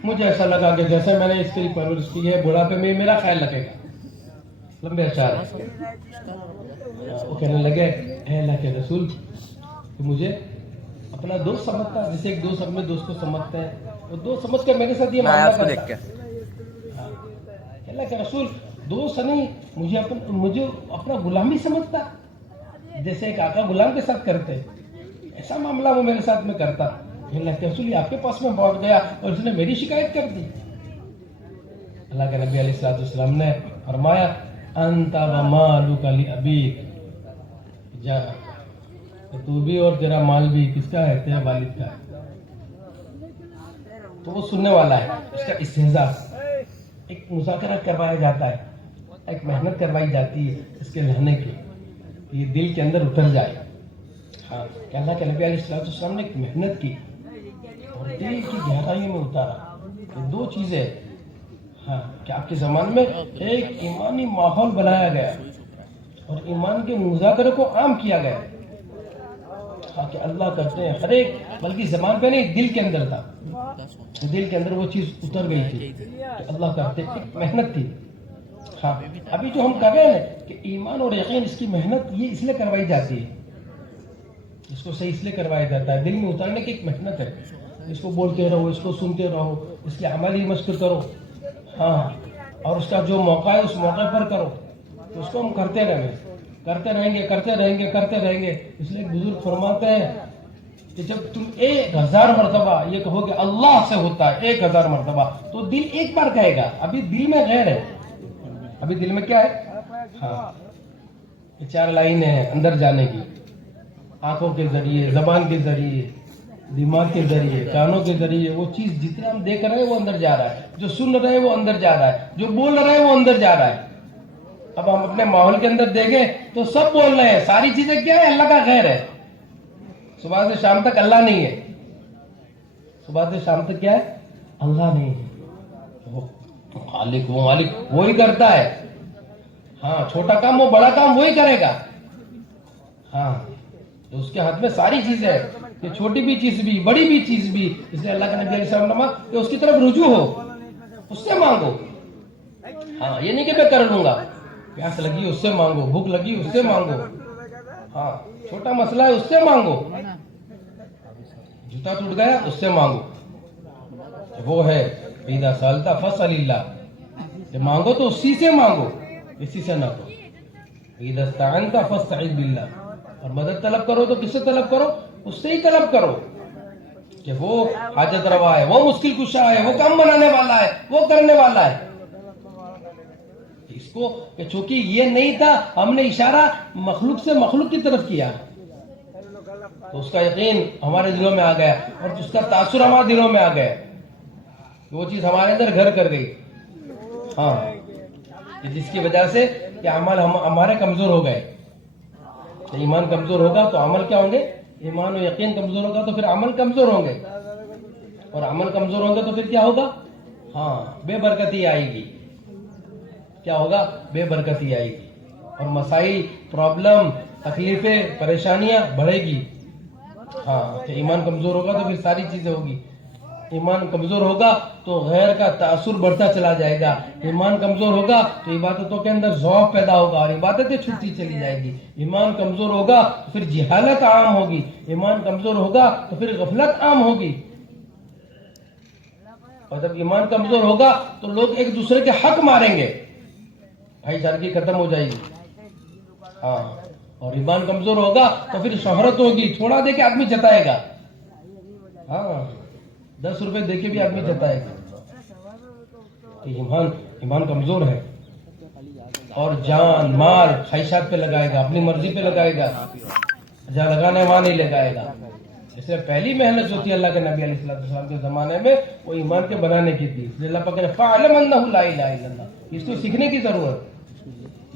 مجھے ایسا لگا کہ جیسے میں نے اس کی پرورش کی ہے, بڑھاپے میں میرا خیال لگے گا. لمبے اشعار. وہ کہنے لگے اے اللہ کے رسول, تو مجھے اپنا دوست سمجھتا ہے, جیسے ایک دوست اپنے دوست کو سمجھتے ہیں, وہ دوست سمجھ کے میرے ساتھ یہ معاملہ کرتا ہے. اللہ کے رسول دوست نہیں, مجھے اپنا غلامی سمجھتا, جیسے ایک آقا غلام کے ساتھ کرتے, ایسا معاملہ وہ میرے ساتھ میں کرتا. اللہ کے رسول یہ آپ کے پاس میں پہنچ گیا اور اس نے میری شکایت کر دی. اللہ کے نبی علیہ السلام نے فرمایا انت ومالک لابیک, جا, تو بھی اور تیرا مال بھی کس کا ہے؟ تیرے والد کا ہے. تو وہ سننے والا ہے, اس کا استحضاء, ایک مذاکرہ کروایا جاتا ہے, ایک محنت کروائی جاتی ہے اس کے لہنے کی, یہ دل کے اندر اتر جائے. ہاں, کہ اللہ کے نبی علیہ السلام نے ایک محنت کی اور دل کی گہرائی میں اتارا. یہ دو چیزیں ہاں کہ آپ کے زمانے میں ایک ایمانی ماحول بنایا گیا اور ایمان کے مذاکرے کو عام کیا گیا. ہاں کہ اللہ کرتے ہیں ہر ایک، بلکہ زبان پہ نہیں، دل کے اندر تھا، دل کے اندر وہ چیز اتر گئی تھی کہ اللہ کرتے. ایک محنت تھی. ہاں ابھی جو ہم کر رہے ہیں کہ ایمان اور یقین، اس کی محنت یہ اس لیے کروائی جاتی ہے، اس کو صحیح اس لیے کروایا جاتا ہے، دل میں اترنے کی ایک محنت ہے. اس کو بولتے رہو، اس کو سنتے رہو، اس کی عملی مشق کرو. ہاں اور اس کا جو موقع ہے اس موقع پر کرو. تو اس کو ہم کرتے رہیں گے، کرتے رہیں گے، کرتے رہیں گے، کرتے رہیں گے. اس لیے بزرگ فرماتے ہیں کہ جب تم 1000 مرتبہ یہ کہو کہ اللہ سے ہوتا ہے 1000 مرتبہ، تو دل ایک بار کہے گا. ابھی دل میں غیر ہے، ابھی دل میں کیا ہے؟ ہاں یہ 4 لائنیں ہیں اندر جانے کی، آنکھوں کے ذریعے، زبان کے ذریعے، دماغ کے ذریعے، کانوں کے ذریعے. وہ چیز جتنا ہم دیکھ رہے ہیں وہ اندر جا رہا ہے، جو سن رہے ہیں وہ اندر جا رہا ہے، جو بول رہے ہیں وہ اندر جا رہا ہے. اب ہم اپنے ماحول کے اندر دیکھیں تو سب بول رہے ہیں، ساری چیزیں کیا ہے؟ اللہ کا غیر ہے. صبح سے شام تک اللہ نہیں ہے، صبح سے شام تک کیا ہے؟ اللہ نہیں ہے. وہ خالق، وہ مالک وہی کرتا ہے. ہاں چھوٹا کام وہ بڑا کام وہی کرے گا. ہاں تو اس کے ہاتھ میں ساری چیزیں ہے، کہ چھوٹی بھی چیز بھی، بڑی بھی چیز بھی. اس لیے اللہ کے نبی علیہ السلام نے فرمایا کہ اس کی طرف رجوع ہو، اس سے مانگو. ہاں یہ نہیں کہ میں کر لوں گا، پیاس لگی اس سے مانگو، بھوک لگی اس سے مانگو. ہاں چھوٹا مسئلہ ہے اس سے مانگو، جوتا ٹوٹ گیا اس سے مانگو. وہ ہے اذا سألت فاسأل اللہ، کہ مانگو تو اسی سے مانگو، کسی سے نہ کرو. اذا استعنت فاستعذ باللہ، اور مدد طلب کرو تو کس سے طلب کرو؟ اس سے ہی طلب کرو کہ وہ حاجت روا ہے، وہ مشکل کشا ہے، وہ کام بنانے والا ہے، وہ کرنے والا ہے. اس کو کہ چونکہ یہ نہیں تھا، ہم نے اشارہ مخلوق سے مخلوق کی طرف کیا، تو اس کا یقین ہمارے دلوں میں آ گیا اور اس کا تاثر ہمارے دلوں میں آ گیا، وہ چیز ہمارے اندر گھر کر گئی. ہاں جس کی وجہ سے کہ عمل ہمارے کمزور ہو گئے. ایمان کمزور ہوگا تو عمل کیا ہوں گے؟ ایمان و یقین کمزور ہوگا تو پھر عمل کمزور ہوں گے، اور عمل کمزور ہوں گے تو پھر کیا ہوگا؟ ہاں بے برکتی آئے گی. کیا ہوگا؟ بے برکتی آئے گی، اور مسائل، پرابلم، تکلیفیں، پریشانیاں بڑھے گی. ہاں کہ ایمان کمزور ہوگا تو پھر ساری چیزیں ہوگی. ایمان کمزور ہوگا تو غیر کا تاثر بڑھتا چلا جائے گا. ایمان کمزور ہوگا تو عبادتوں کے اندر ذوق پیدا ہوگا اور عبادتیں چھوٹتی چلی جائے گی. ایمان کمزور ہوگا تو پھر جہالت عام ہوگی. ایمان کمزور ہوگا تو پھر غفلت عام ہوگی. اور جب ایمان کمزور ہوگا تو لوگ ایک دوسرے کے حق ماریں گے، بھائی چارگی ختم ہو جائے گی. ہاں اور ایمان کمزور ہوگا تو پھر شہرت ہوگی، تھوڑا دے کے آدمی جتائے گا. ہاں 10 روپے دے کے بھی آدمی جتائے گا. ایمان کمزور ہے، اور جان مال خواہشات پہ لگائے گا، اپنی مرضی پہ لگائے گا، جہاں لگانا ہے وہاں نہیں لگائے گا. اس لیے پہلی محنت جو تھی اللہ کے نبی علیہ السلام کے زمانے میں وہ ایمان کے بنانے کی تھی. اس لیے اللہ پاک نے فَاعْلَمْ أَنَّهُ لَا إِلَٰهَ إِلَّا اللَّهُ، اس کو سیکھنے کی ضرورت،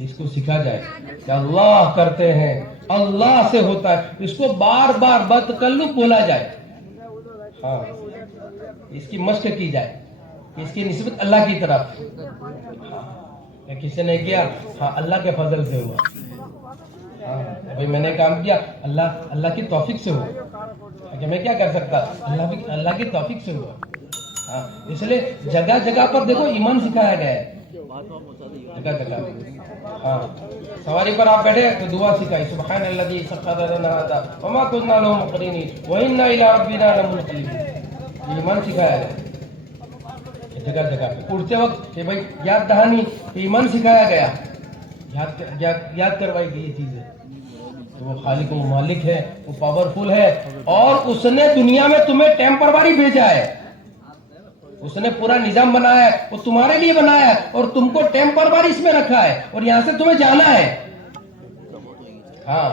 اس کو سیکھا جائے کہ اللہ کرتے ہیں، اللہ سے ہوتا ہے. اس کو بار بار بتکلف بولا جائے. ہاں اس کی مشق کی جائے، اس کی نسبت اللہ کی طرف. ہاں کسی نے کیا، ہاں اللہ کے فضل سے ہوا. ہاں بھائی میں نے کام کیا، اللہ کی توفیق سے ہوا، کہ میں کیا کر سکتا، اللہ کی توفیق سے ہوا. ہاں اس لیے جگہ جگہ پر دیکھو ایمان سکھایا گیا ہے، جگہ جگہ. ہاں سواری پر آپ بیٹھے تو دعا سکھائی، سبحان الذی سخر لنا ھذا وما كنا له مقرنین وإنا إلی ربنا لمنقلبون. ایمان سکھایا گیا جگہ جگہ پہ. اٹھتے وقت کہ بھائی یاد دہانی، ایمان سکھایا گیا، یاد کروائی گئی یہ چیزیں. وہ خالق و مالک ہے، وہ پاورفل ہے، اور اس نے دنیا میں تمہیں ٹیمپروری بھیجا ہے. اس نے پورا نظام بنایا ہے، وہ تمہارے لیے بنایا ہے، اور تم کو ٹیمپروری اس میں رکھا ہے، اور یہاں سے تمہیں جانا ہے. ہاں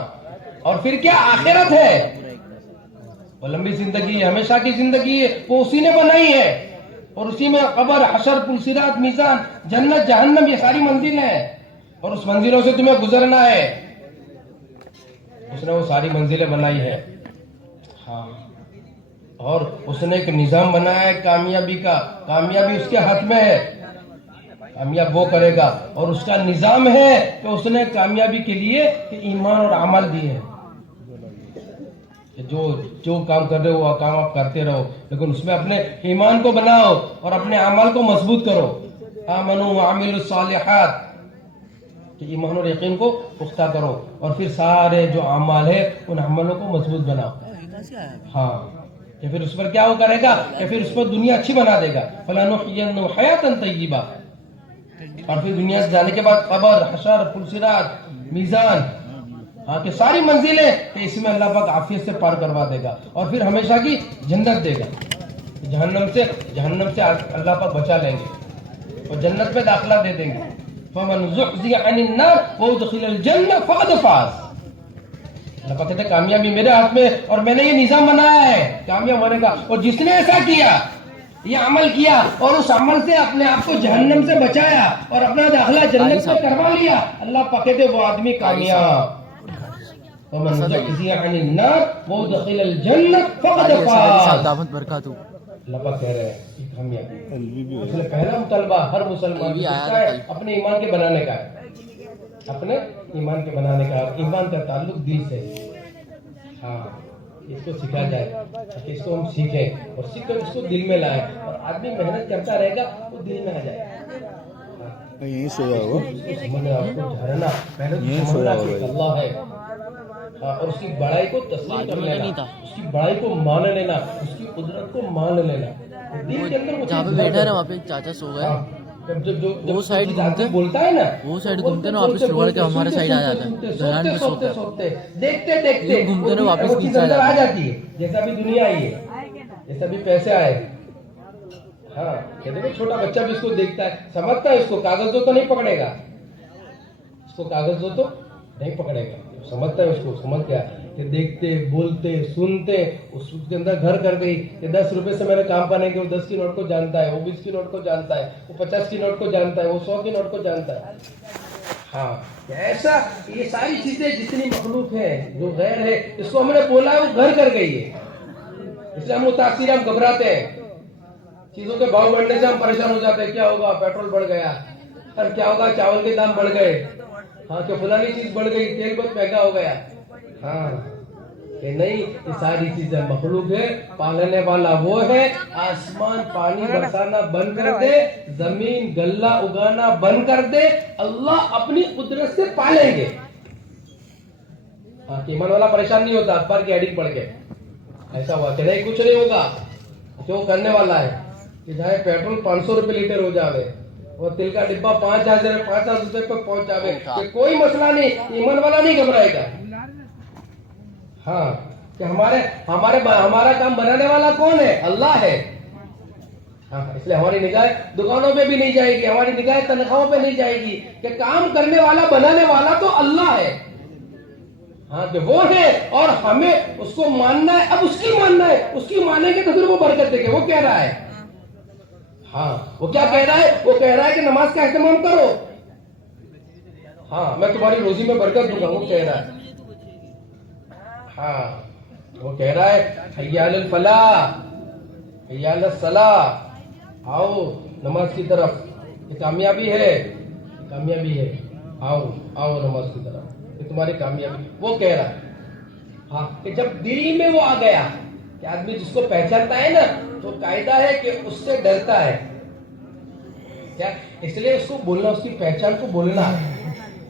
اور پھر کیا آخرت ہے، وہ لمبی زندگی ہے، ہمیشہ کی زندگی ہے، وہ اسی نے بنائی ہے. اور اسی میں قبر، حشر، پل صراط، میزان، جنت، جہنم، یہ ساری منزلیں ہیں، اور اس منزلوں سے تمہیں گزرنا ہے. اس نے وہ ساری منزلیں بنائی ہے. ہاں اور اس نے ایک نظام بنایا ہے کامیابی کا، کامیابی اس کے ہاتھ میں ہے. کامیاب وہ کرے گا اور اس کا نظام ہے کہ اس نے کامیابی کے لیے ایمان اور عمل دیے ہیں. جو کام کر رہے ہو وہ کام آپ کرتے رہو، لیکن اس میں اپنے ایمان کو بناؤ اور اپنے عمل کو مضبوط کرو. آمنوا وعملوا الصالحات، کہ ایمان اور یقین کو پختہ کرو اور پھر سارے جو اعمال ہے ان عملوں کو مضبوط بناؤ. ہاں کہ پھر اس پر کیا وہ کرے گا کہ پھر اس پر دنیا اچھی بنا دے گا. فَلَنُحْيِيَنَّهُ حَيَاةً طَيِّبَةً، اور پھر دنیا سے جانے کے بعد قبر، حشر، فلسرات، میزان، ہاں کہ ساری منزلیں کہ اس میں اللہ پاک عافیت سے پار کروا دے گا اور پھر ہمیشہ کی جنت دے گا. جہنم سے اللہ پاک بچا لیں گے اور جنت میں داخلہ دے دیں گے. فَمَنْ زُحْزِحَ عَنِ النَّارِ وَأُدْخِلَ الْجَنَّةَ فَقَدْ فَازَ. اللہ پاک کہتے ہیں کامیابی میرے ہاتھ میں اور میں نے یہ نظام بنایا ہے کامیاب ہونے کا. اور جس نے ایسا کیا، یہ عمل کیا اور اس عمل سے اپنے آپ کو جہنم سے بچایا اور اپنا داخلہ جنت میں کروا لیا، اللہ پاک کہتے ہیں وہ آدمی کامیاب. وَمَنْ زُحْزِحَ عَنِ النَّارِ وَأُدْخِلَ الْجَنَّةَ فَقَدْ فَازَ. اللہ پاک کہہ رہے ہیں یہ کامیابی. اس لیے پہلا مطالبہ ہر مسلمان کو ہے اپنے ایمان کے بنانے کا ہے، اپنے ایمان کے بنانے کا. ایمان کا تعلق دل سے. ہاں اس کو سکھا جائے تاکہ اس کو ہم سیکھیں اور سیکھ کر اس کو دل میں لائیں اور آدمی محنت کرتا رہے گا وہ دل میں آ جائے گا. یہیں سویا ہوا جھرنا محنت سمجھنا کہ اللہ ہے اور اس کی بڑائی کو تسلیم کر لینا، اس کی بڑائی کو مان لینا، اس کی قدرت کو مان لینا. دل کے اندر جہاں پہ بیٹھا ہے وہاں پہ چاچا سو گئے. وہ سائڈ گھومتے بولتا ہے نا، وہ سائڈ گھومتے نا واپس روڑ کے ہمارے سائڈ آ جاتا ہے. دلان پہ سوتے سوتے دیکھتے دیکھتے گھومتے نا واپس وہ چیز اندر آ جاتی ہے. جیسا بھی دنیا آئی ہے، جیسا بھی پیسے آئے. ہاں کہتے ہیں چھوٹا بچہ بھی اس کو دیکھتا ہے، سمجھتا ہے اس کو کاغذ دو تو نہیں پکڑے گا، اس کو کاغذ دو تو نہیں پکڑے گا. سمجھتا ہے اس کو، سمجھ گیا کہ دیکھتے بولتے سنتے اس کے اندر گھر کر گئی کہ 10 روپے سے میرے کام پانے کے. وہ 10 کی نوٹ کو جانتا ہے، وہ 20 کی نوٹ کو جانتا ہے، وہ 50 کی نوٹ کو جانتا ہے، وہ 100 کی نوٹ کو جانتا ہے. ہاں ایسا یہ ساری چیزیں جتنی مخلوق ہے جو غیر ہے اس کو ہم نے بولا ہے وہ گھر کر گئی ہے. اس لیے ہم متاثر، ہم گھبراتے ہیں. چیزوں کے بھاؤ بڑھنے سے ہم پریشان ہو جاتے ہیں. کیا ہوگا؟ پیٹرول بڑھ گیا. اور کیا ہوگا؟ چاول کے دام بڑھ گئے. ہاں کہ فلانی چیز بڑھ گئی، تیل بہت مہنگا ہو گیا. ہاں کہ نہیں، یہ ساری چیزیں مخلوق ہے. پالنے والا وہ ہے. آسمان پانی برسانا بند کر دے، زمین غلہ اگانا بند کر دے، اللہ اپنی قدرت سے پالیں گے. ہاں کہ ایمان والا پریشان نہیں ہوتا اخبار کی ایڈنگ پڑھ کے. ایسا ہوا کہ نہیں کچھ نہیں ہوگا، جو کرنے والا ہے کہ چاہے پیٹرول 500 روپے لیٹر ہو جاوے اور تیل کا ڈبہ 5,000 روپے پہ پہنچ جاوے کہ کوئی مسئلہ نہیں. ایمان والا نہیں گھبرائے گا. ہاں کہ ہمارا کام بنانے والا کون ہے؟ اللہ ہے. ہاں اس لیے ہماری نگاہ دکانوں پہ بھی نہیں جائے گی، ہماری نگاہ تنخواہوں پہ نہیں جائے گی کہ کام کرنے والا بنانے والا تو اللہ ہے. ہاں کہ وہ ہے اور ہمیں اس کو ماننا ہے. اب اس کی ماننا ہے، اس کی مانیں گے تو پھر وہ برکت دے گے. وہ کہہ رہا ہے، ہاں وہ کیا کہہ رہا ہے؟ وہ کہہ رہا ہے کہ نماز کا اہتمام کرو، ہاں میں تمہاری روزی میں برکت دوں گا. وہ کہہ رہا ہے. ہاں وہ کہہ رہا ہے حی علی الفلاح، حی علی الصلاح، آؤ نماز کی طرف، یہ کامیابی ہے، یہ کامیابی ہے. آؤ نماز کی طرف، یہ تمہاری کامیابی. وہ کہہ رہا ہے. ہاں کہ جب دل میں وہ آ گیا کہ آدمی جس کو پہچانتا ہے نا تو قاعدہ ہے کہ اس سے ڈرتا ہے. کیا؟ اس لیے اس کو بولنا، اس کی پہچان کو بولنا ہے.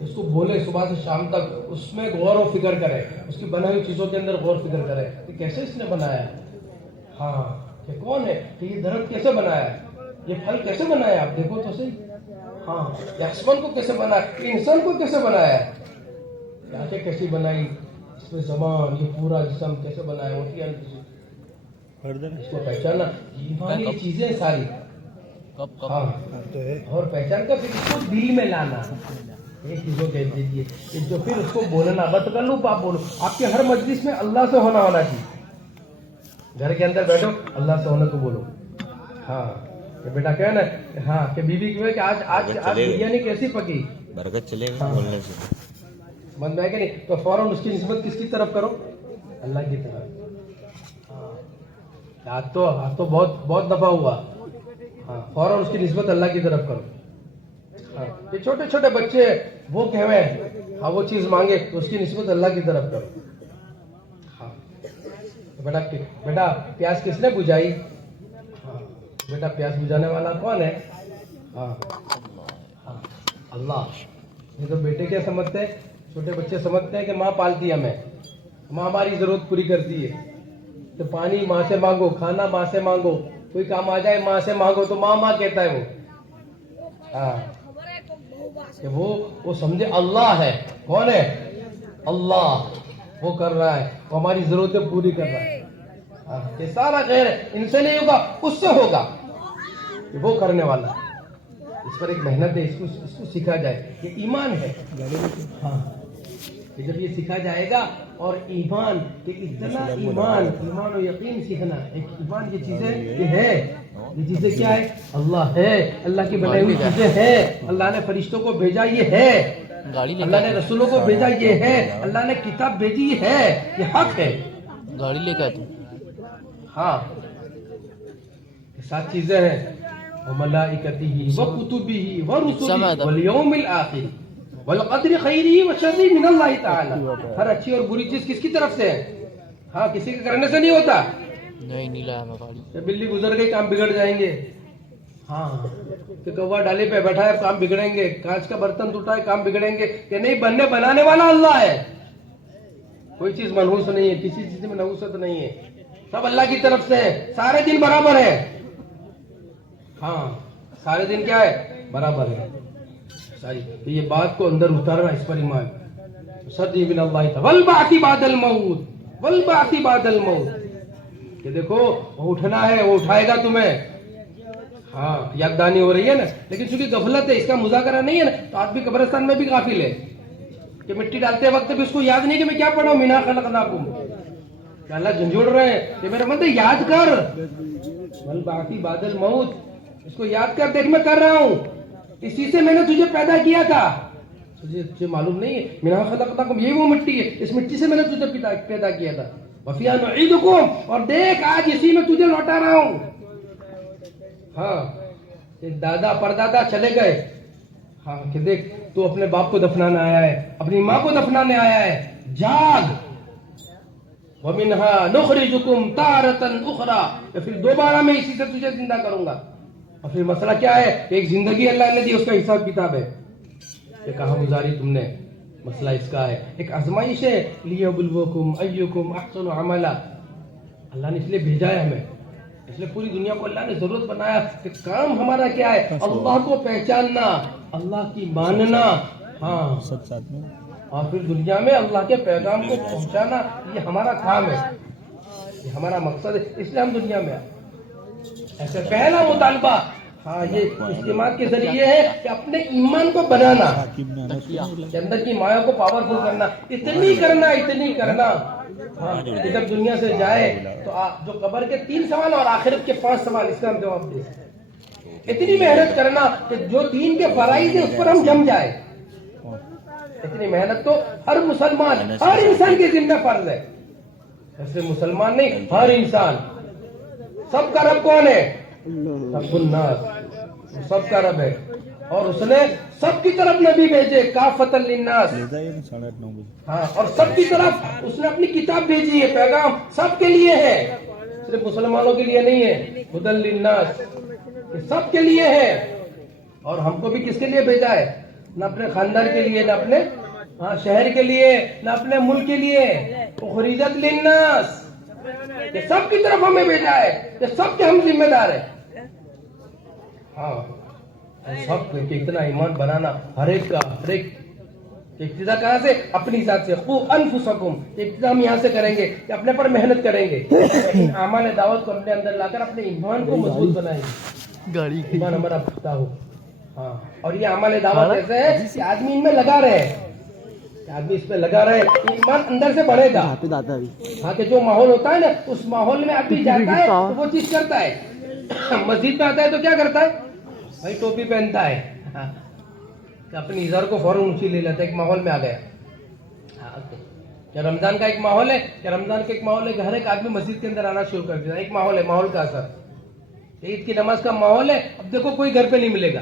اس کو بولے صبح سے شام تک، اس میں غور و فکر کرے، اس کی بنائی ہوئی چیزوں کے اندر غور و فکر کرے کہ کیسے اس نے بنایا. ہاں کہ کون ہے، کہ یہ درخت کیسے بنایا، یہ پھل کیسے بنایا، آپ دیکھو تو صحیح. ہاں یہ آسمان کو کیسے بنایا، یہ انسان کو کیسے بنایا، آنکھیں کیسی بنائی، اس میں زبان، یہ پورا جسم کیسے بنایا ہوتی ہے. اس کو پہچاننا ایمانی چیزیں ساری. ہاں اور پہچان کر پھر اس کو دل میں لانا. ایک چیزوں کہہ دیجیے کہ جو پھر اس کو بولنا، بتکلف آپ بولو. آپ کے ہر مجلس میں اللہ سے ہونا چاہیے. گھر کے اندر بیٹھو اللہ سے ہونے کو بولو. ہاں کہ بیٹا کیا نا، ہاں کہ بیوی کی کہ آج بریانی کیسی پکی، برکت چلے گا بولنے سے. من ہے کہ نہیں؟ تو فوراً اس کی نسبت کس کی طرف کرو؟ اللہ کی طرف. آج تو بہت دفعہ ہوا. ہاں فوراً اس کی نسبت اللہ کی طرف کرو. ہاں یہ چھوٹے چھوٹے بچے وہ کہویں ہاں وہ چیز مانگے تو اس کی نسبت اللہ کی طرف کرو. ہاں بیٹا پیاس کس نے بجھائی؟ ہاں بیٹا پیاس بجھانے والا کون ہے؟ ہاں اللہ. یہ تو بیٹے کیا سمجھتے ہیں؟ چھوٹے بچے سمجھتے ہیں کہ ماں پالتی ہے ہمیں, ماں ہماری ضرورت پوری کرتی ہے. تو پانی ماں سے مانگو, کھانا ماں سے مانگو, کوئی کام آ جائے ماں سے مانگو, تو ماں ماں کہتا ہے وہ. ہاں کہ وہ سمجھے اللہ ہے. کون ہے؟ اللہ. وہ کر رہا ہے, وہ ہماری ضرورتیں پوری کر رہا ہے. یہ سارا خیر ان سے نہیں ہوگا, اس سے ہوگا. وہ کرنے والا ہے. اس پر ایک محنت ہے, اس کو سیکھا جائے. یہ ایمان ہے. ہاں جب یہ سیکھا جائے گا, اور ایمان کہ اتنا ایمان و یقین سیکھنا. ایک ایمان یہ چیزیں یہ ہے, یہ چیزیں کیا ہے؟ اللہ ہے, اللہ کی بنائی ہوئی چیزیں ہیں, اللہ نے فرشتوں کو بھیجا یہ ہے, اللہ نے رسولوں کو بھیجا یہ ہے, اللہ نے کتاب بھیجی ہے, یہ حق ہے. گاڑی لے کے آتے. ہاں یہ 7 چیزیں ہیں. وملائکتہ وکتبہ ورسلہ والیوم الآخر والقدر خیرہ وشرہ من اللہ تعالی. ہر اچھی اور بری چیز کس کی طرف سے ہے؟ ہاں کسی کے کرنے سے نہیں ہوتا. نہیں لایا میں گاڑی. بلی گزر گئی کام بگڑ جائیں گے. ہاں کہ کوا ڈالی پہ بیٹھا ہے کام بگڑیں گے, کانچ کا برتن ٹوٹا ہے کام بگڑیں گے. کہ نہیں, بنانے والا اللہ ہے. کوئی چیز منحوس نہیں ہے, کسی چیز میں نحوست نہیں ہے, سب اللہ کی طرف سے ہے. سارے دن برابر ہے. ہاں سارے دن کیا ہے؟ برابر ہے ساری. تو یہ بات کو اندر اتارنا, اس پر ایمان. صدی من اللہ والبعث بعد الموت, والبعث بعد الموت. کہ دیکھو وہ اٹھنا ہے, وہ اٹھائے گا تمہیں. ہاں یاددانی ہو رہی ہے نا, لیکن چونکہ غفلت ہے, اس کا مذاکرہ نہیں ہے نا, تو آدمی قبرستان میں بھی غافل ہے. کہ مٹی ڈالتے وقت بھی اس کو یاد نہیں کہ میں کیا پڑھا ہوں, منا خلقناکم. کہ اللہ جھنجھوڑ رہے ہیں کہ میرا مطلب یاد کر. والبعث بعد الموت, اس کو یاد کر, دیکھ میں کر رہا ہوں, اسی سے میں نے تجھے پیدا کیا تھا. تجھے معلوم نہیں ہے منا خلقناکم, یہ وہ مٹی ہے, اس مٹی سے میں نے تجھے پیدا کیا تھا. وفیہا نعیدکم, اور دیکھ آج اسی میں تجھے لوٹا رہا ہوں. ہاں دادا پردادا چلے گئے, ہاں کہ دیکھ تو اپنے باپ کو دفنانے آیا ہے, اپنی ماں کو دفنانے آیا ہے, جاگ. وَمِنْهَا نُخْرِجُكُمْ تَارَةً أُخْرَى, کہ پھر دوبارہ میں اسی سے تجھے زندہ کروں گا. اور پھر مسئلہ کیا ہے؟ ایک زندگی اللہ نے دی, اس کا حساب کتاب ہے کہ کہاں گزاری تم نے. مسئلہ اس کا ہے, ایک آزمائش ہے. لِيَبْلُوَكُمْ أَيُّكُمْ أَحْسَنُ عَمَلًا. اللہ نے اس لیے بھیجا ہے ہمیں, اس لیے پوری دنیا کو اللہ نے ضرورت بنایا کہ کام ہمارا کیا ہے؟ اللہ کو پہچاننا, اللہ کی ماننا. ہاں اور پھر دنیا میں اللہ کے پیغام کو پہنچانا, یہ ہمارا کام ہے, یہ ہمارا مقصد ہے. اس لیے ہم دنیا میں ایسے پہلا مطالبہ ہاں یہ اجتماع کے ذریعے ہے کہ اپنے ایمان کو بنانا, کے اندر کی مایا کو پاورفل کرنا. اتنی کرنا ہاں کہ جب دنیا سے جائے تو جو قبر کے 3 سوال اور آخرت کے 5 سوال, اس کا ہم جواب دیں. اتنی محنت کرنا کہ جو دین کے فرائض ہیں اس پر ہم جم جائے. اتنی محنت تو ہر مسلمان, ہر انسان کے ذمہ فرض ہے. ایسے مسلمان نہیں, ہر انسان. سب کا رب کون ہے؟ رب الناس, سب کا رب ہے. اور اس نے سب کی طرف نبی بھیجے, کافۃ للناس. ہاں اور سب کی طرف اس نے اپنی کتاب بھیجی ہے, پیغام سب کے لیے ہے, صرف مسلمانوں کے لیے نہیں ہے. ھدی للناس, سب کے لیے ہے. اور ہم کو بھی کس کے لیے بھیجا ہے؟ نہ اپنے خاندان کے لیے, نہ اپنے شہر کے لیے, نہ اپنے ملک کے لیے. اخرجت للناس, کہ سب کی طرف ہمیں بھیجا ہے, کہ سب کے ہم ذمہ دار ہیں. ہاں سب کے اتنا ایمان بنانا ہر ایک کا, ہر ایک. ابتدا کہاں سے؟ اپنی ذات سے. قو انفسکم, ابتدا ہم یہاں سے کریں گے کہ اپنے پر محنت کریں گے, اعمال دعوت کو اپنے اندر لا کر اپنے ایمان کو مضبوط بنائیں گے. گاڑی ایمان ہمارا پختہ ہو. ہاں اور یہ اعمال دعوت ایسے ہے کہ آدمی ان میں لگا رہے, آدمی اس میں لگا رہے, ایمان اندر سے بڑھے گا. ہاں کہ جو ماحول ہوتا ہے نا, اس ماحول میں آدمی جاتا ہے تو وہ چیز کرتا ہے. مسجد میں آتا ہے تو کیا کرتا ہے بھائی؟ ٹوپی پہنتا ہے, اپنی اظہار کو فوراً اونچی لے لیتا ہے. ایک ماحول میں آ گیا. رمضان کا ایک ماحول ہے, رمضان کا ایک ماحول ہے کہ ہر ایک آدمی مسجد کے اندر آنا شروع کر دیا. ایک ماحول ہے, ماحول کا اثر. عید کی نماز کا ماحول ہے, اب دیکھو کوئی گھر پہ نہیں ملے گا.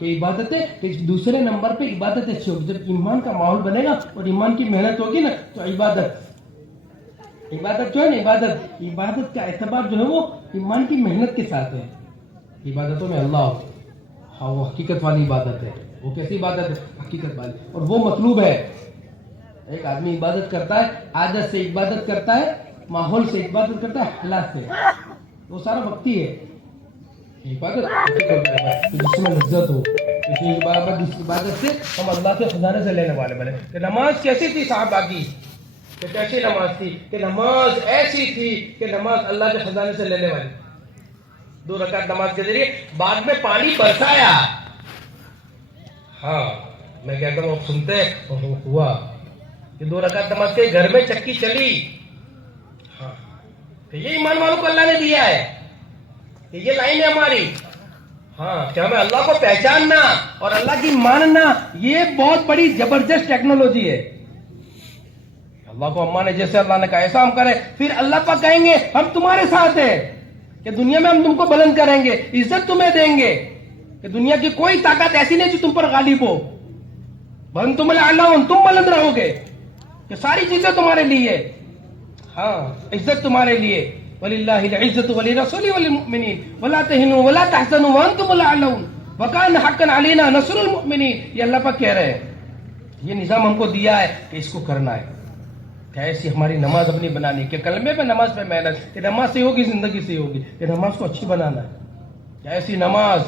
تو عبادتیں کہ دوسرے نمبر پہ عبادت اچھی ہوگی. جب ایمان کا ماحول بنے گا اور ایمان کی محنت ہوگی نا تو عبادت جو ہے نا عبادت کا اعتبار جو ہے وہ ایمان کی محنت کے ساتھ ہے. عبادتوں میں اللہ ہاں وہ حقیقت والی عبادت ہے. وہ کیسی عبادت ہے؟ حقیقت والی. اور وہ مطلوب ہے. ایک آدمی عبادت کرتا ہے عادت سے عبادت کرتا ہے, ماحول سے عبادت کرتا ہے, حالات سے, وہ سارا وقتی ہے. عبادت جس میں لذت ہو اس عبادت سے ہم اللہ کے خزانے سے لینے والے بنے. کہ نماز کیسی تھی صحابہ کی, کہ کیسی نماز تھی, کہ نماز ایسی تھی کہ نماز اللہ کے خزانے سے لینے والی. 2 رکعت نماز کے ذریعے بعد میں پانی برسایا. ہاں میں کہتا ہوں سنتے ہوا کہ 2 رکعت نماز کے گھر میں چکی چلی. ہاں کہ یہ ایمان والوں کو اللہ نے دیا ہے, کہ یہ لائن ہے ہماری. ہاں کہ ہمیں اللہ کو پہچاننا اور اللہ کی ماننا یہ بہت بڑی زبردست ٹیکنالوجی ہے. اللہ کو ہم مانے جیسے اللہ نے کہا ایسا ہم کریں. پھر اللہ پاک کہیں گے ہم تمہارے ساتھ ہیں, کہ دنیا میں ہم تم کو بلند کریں گے, عزت تمہیں دیں گے, کہ دنیا کی کوئی طاقت ایسی نہیں جو تم پر غالب ہو. بلند تم تم بلند رہو گے, کہ ساری چیزیں تمہارے لیے. ہاں عزت تمہارے لیے. وَلِلَّهِ الْعِزَّةُ وَلِرَسُولِهِ وَلِلْمُؤْمِنِينَ وَلَا تَهِنُوا وَلَا تَحْزَنُوا وَأَنْتُمُ الْأَعْلَوْنَ وَكَانَ حَقًّا عَلَيْنَا نَصْرُ الْمُؤْمِنِينَ. یہ اللہ پاک کہہ رہے ہیں یہ نظام ہم کو دیا ہے کہ اس کو کرنا ہے. کہ ایسی ہماری نماز اپنی بنانی, کہ کلمے پہ نماز پہ محنت, کہ نماز سے ہوگی زندگی سے ہوگی, کہ نماز کو اچھی بنانا ہے. کہ ایسی نماز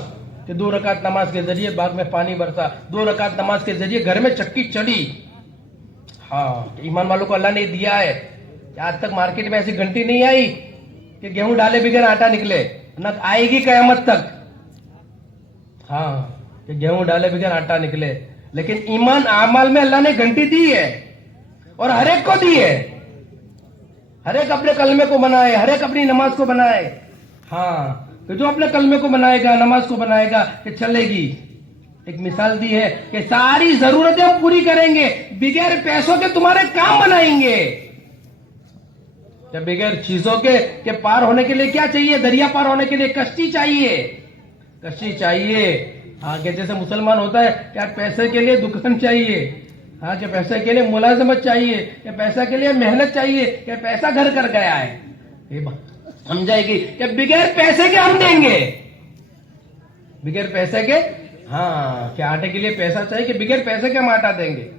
کہ 2 رکعت نماز کے ذریعے باغ میں پانی برسا, 2 رکعت نماز کے ذریعے گھر میں چکی چلی. ہاں ایمان والوں کو اللہ نے دیا ہے. آج تک مارکیٹ میں ایسی گھنٹی نہیں آئی کہ گیہوں ڈالے بغیر آٹا نکلے, نہ آئے گی قیامت تک. ہاں کہ گیہوں ڈالے بغیر آٹا نکلے. لیکن ایمان اعمال میں اللہ نے گھنٹی دی ہے, اور ہر ایک کو دی ہے. ہر ایک اپنے کلمے کو بنائے, ہر ایک اپنی نماز کو بنائے. ہاں کہ جو اپنے کلمے کو بنائے گا, نماز کو بنائے گا, کہ چلے گی. ایک مثال دی ہے کہ ساری ضرورتیں ہم پوری کریں گے, بغیر پیسوں کے تمہارے کام بنائیں گے. بغیر چیزوں کے کہ پار ہونے کے لیے کیا چاہیے, دریا پار ہونے کے لیے کشتی چاہیے. کشتی چاہیے. ہاں کہ جیسے مسلمان ہوتا ہے کیا پیسے کے لیے دکان چاہیے, ہاں کہ پیسے کے لیے ملازمت چاہیے, کہ پیسے کے لیے محنت چاہیے, کہ پیسہ گھر کر گیا ہے. یہ بات سمجھائے گی کہ بغیر پیسے کے ہم دیں گے, بغیر پیسے کے. ہاں کہ آٹے کے لیے پیسہ چاہیے, کہ بغیر پیسے کے ہم آٹا دیں گے.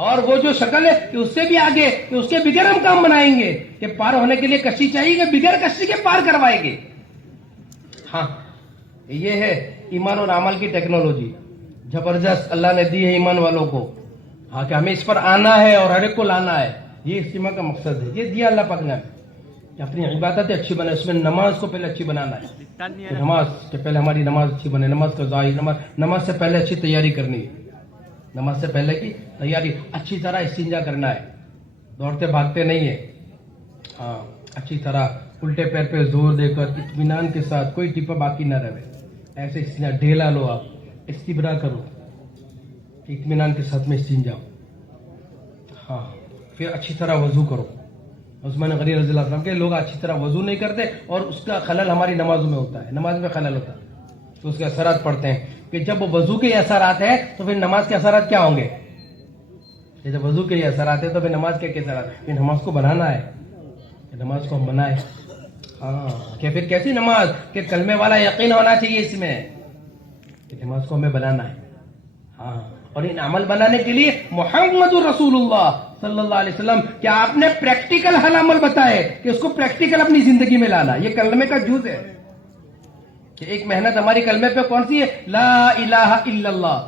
اور وہ جو شکل ہے کہ اس سے بھی آگے, کہ اس کے بغیر ہم کام بنائیں گے. کہ پار ہونے کے لیے کشتی چاہیے, کہ بغیر کشتی کے پار کروائیں گے. ہاں یہ ہے ایمان اور عمل کی ٹیکنالوجی زبردست اللہ نے دی ہے ایمان والوں کو. ہاں کہ ہمیں اس پر آنا ہے اور ہر ایک کو لانا ہے. یہ اجتماع کا مقصد ہے, یہ دیا اللہ پاک نے کہ اپنی عبادتیں اچھی بنے. اس میں نماز کو پہلے اچھی بنانا ہے. نماز سے پہلے ہماری نماز اچھی بنے, نماز کا ظاہر, نماز سے پہلے اچھی تیاری کرنی ہے. نماز سے پہلے کی تیاری اچھی طرح استنجا کرنا ہے, دوڑتے بھاگتے نہیں ہے. ہاں اچھی طرح الٹے پیر پہ زور دے کر اطمینان کے ساتھ, کوئی ٹپا باقی نہ رہے. ایسے استنجا ڈھیلا لو, آپ استبرا کرو, اطمینان کے ساتھ میں استنجا. ہاں پھر اچھی طرح وضو کرو. عثمان غنی رضی اللہ عنہ کے لوگ اچھی طرح وضو نہیں کرتے, اور اس کا خلل ہماری نمازوں میں ہوتا ہے. نماز میں خلل ہوتا ہے تو اس کے اثرات پڑتے ہیں. کہ جب وضو کے اثرات ہیں تو پھر نماز کے اثرات کیا ہوں گے. جب وضو کے اثرات ہیں تو پھر نماز کے اثرات. پھر نماز کو بنانا ہے, کہ نماز کو ہم بنائیں. ہاں کہ پھر کیسی نماز, کہ کلمے والا یقین ہونا چاہیے اس میں, کہ نماز کو ہمیں بنانا ہے. ہاں اور ان عمل بنانے کے لیے محمد رسول اللہ صلی اللہ علیہ وسلم کیا آپ نے پریکٹیکل حل عمل بتائے, کہ اس کو پریکٹیکل اپنی زندگی میں لانا. یہ کلمے کا جز ہے. کہ ایک محنت ہماری کلمے پہ کون سی ہے, لا الہ الا اللہ,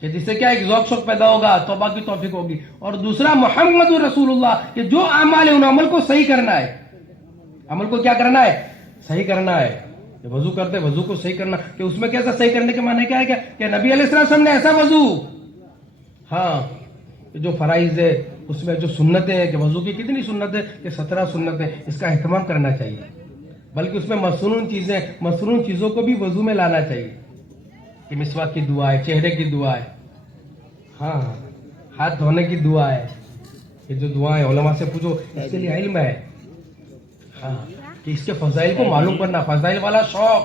کہ جس سے کیا ایک ذوق شوق پیدا ہوگا, توبہ کی توفیق ہوگی. اور دوسرا محمد رسول اللہ, کہ جو اعمال ہے ان عمل کو صحیح کرنا ہے. عمل کو کیا کرنا ہے, صحیح کرنا ہے. کہ وضو کرتے وضو کو صحیح کرنا, کہ اس میں کیسا صحیح کرنے کے معنی کیا ہے, کہ نبی علیہ السلام نے ایسا وضو. ہاں جو فرائض ہے اس میں جو سنتیں ہیں, کہ وضو کی کتنی سنت ہے, کہ 17 سنتیں, اس کا اہتمام کرنا چاہیے. بلکہ اس میں مصنون چیزوں کو بھی وضو میں لانا چاہیے. کہ مسواک کی دعا ہے, چہرے کی دعا ہے, ہاں ہاتھ دھونے کی دعا ہے. یہ جو دعائیں علماء سے پوچھو, اس کے لیے علم ہے. ہاں کہ اس کے فضائل کو معلوم کرنا, فضائل والا شوق.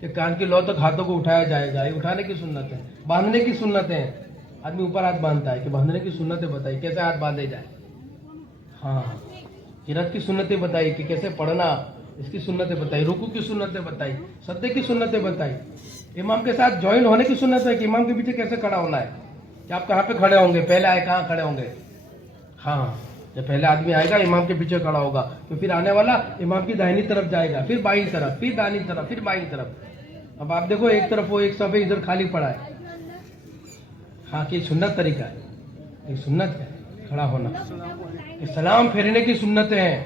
کہ کان کی لو تک ہاتھوں کو اٹھایا جائے گا. یہ اٹھانے کی سنت ہے. باندھنے کی سنتیں ہیں, آدمی اوپر ہاتھ باندھتا ہے, کہ باندھنے کی سنتیں بتائی کیسے ہاتھ باندھے جائے. ہاں, قرات کی سنتیں بتائی کہ کیسے پڑھنا, اس کی سنتیں بتائی. رکوع کی سنتیں بتائی, سجدے کی سنتیں بتائی. امام کے ساتھ جوائن ہونے کی سنت ہے کہ امام کے پیچھے کیسے کھڑا ہونا ہے, کہ آپ کہاں پہ کھڑے ہوں گے, پہلے آئے کہاں کھڑے ہوں گے. ہاں, جب پہلے آدمی آئے گا امام کے پیچھے کھڑا ہوگا, تو پھر آنے والا امام کی داہنی طرف جائے گا, پھر بائیں طرف, پھر دانی طرف, پھر بائیں طرف. اب آپ دیکھو ایک طرف وہ ایک صفحے ادھر خالی پڑا ہے. ہاں, کہ سنت طریقہ ہے, یہ سنت ہے کھڑا ہونا. کہ سلام پھیرنے کی سنتیں ہیں,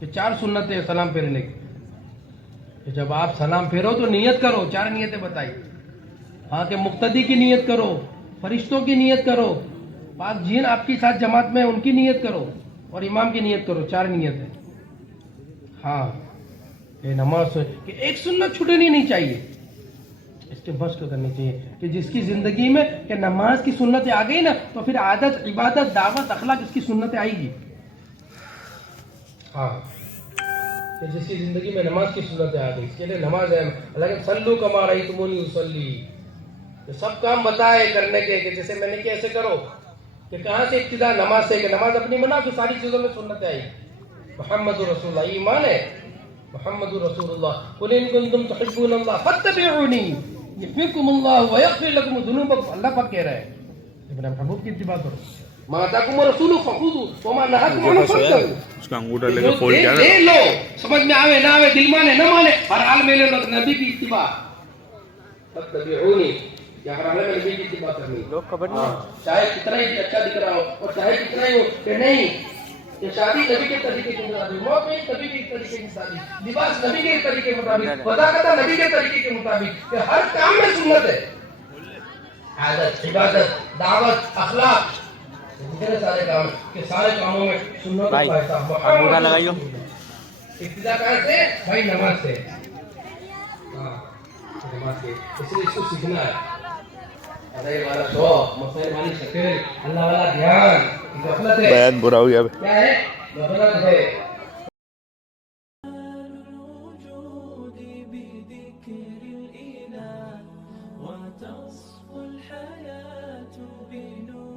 کہ 4 سنتیں ہیں سلام پھیرنے کی. کہ جب آپ سلام پھیرو تو نیت کرو, 4 نیتیں بتائی. ہاں, کہ مقتدی کی نیت کرو, فرشتوں کی نیت کرو, پاک جن آپ کی ساتھ جماعت میں ان کی نیت کرو, اور امام کی نیت کرو. 4 نیت ہے. ہاں, یہ نماز کہ ایک سنت چھوٹنی نہیں چاہیے, اس کے مشق کرنی چاہیے. کہ جس کی زندگی میں کہ نماز کی سنتیں آ گئی نا, تو پھر عادت, عبادت, دعوت, اخلاق اس کی سنتیں آئے گی. ہاں, کہ جس کی زندگی میں نماز کی سنتیں آ گئی, اس کے لیے نماز ہے. لیکن صلو کما رأیتمونی اصلی, سب کام بتائے کرنے کے, کہ جیسے میں نے کیا ایسے کرو. کہ کہاں سے ابتدا, نماز سے, کہ نماز اپنی بنا تو ساری چیزوں میں سنتیں آئی. محمد رسول اللہ, ایمان ہے محمد رسول اللہ. قل ان کنتم تحبون اللہ فاتبعونی یحببکم اللہ ویغفر لکم ذنوبکم. اللہ پاک کہہ رہے ہیں ابن محبوب کی اتباع کرو. ما اتاکم الرسول فخذوا وما نهاکم عنہ فانتهوا. اس کا انگوٹھا لے کے فولڈ کیا لے لو, سمجھ میں آوے نہ آوے, دل مانے نہ مانے, ہر حال میں لے لو نبی کی اتباع. فاتبعونی, یا ہر حال میں نبی کی اتباع کرنی. لوگ خبر نہیں, چاہے کتنا ہی اچھا دکھ رہا ہو, اور چاہے کتنا ہی ہو, کہ نہیں کہ شادی نبی کے طریقے کے مطابق, موت میں نبی کے طریقے کے مطابق, لباس نبی کے طریقے کے مطابق, وضاحت نبی کے طریقے کے مطابق, کہ ہر کام میں سنت ہے. عادت, عبادت, دعوت, اخلاق, جتنے سارے کام, کہ سارے کاموں میں سنت کا احساس. انگوٹھا لگائیو. ابتدا کہاں سے بھائی, نماز سے. ہاں, نماز سے, اس لیے اس کو سیکھنا ہے. اللہ والا شوق, مسائل والی شکل, اللہ والا دھیان, غفلت ہے. بیعت برا ہو گیا. کیا ہے, غفلت ہے. وتصفو الحياة بنور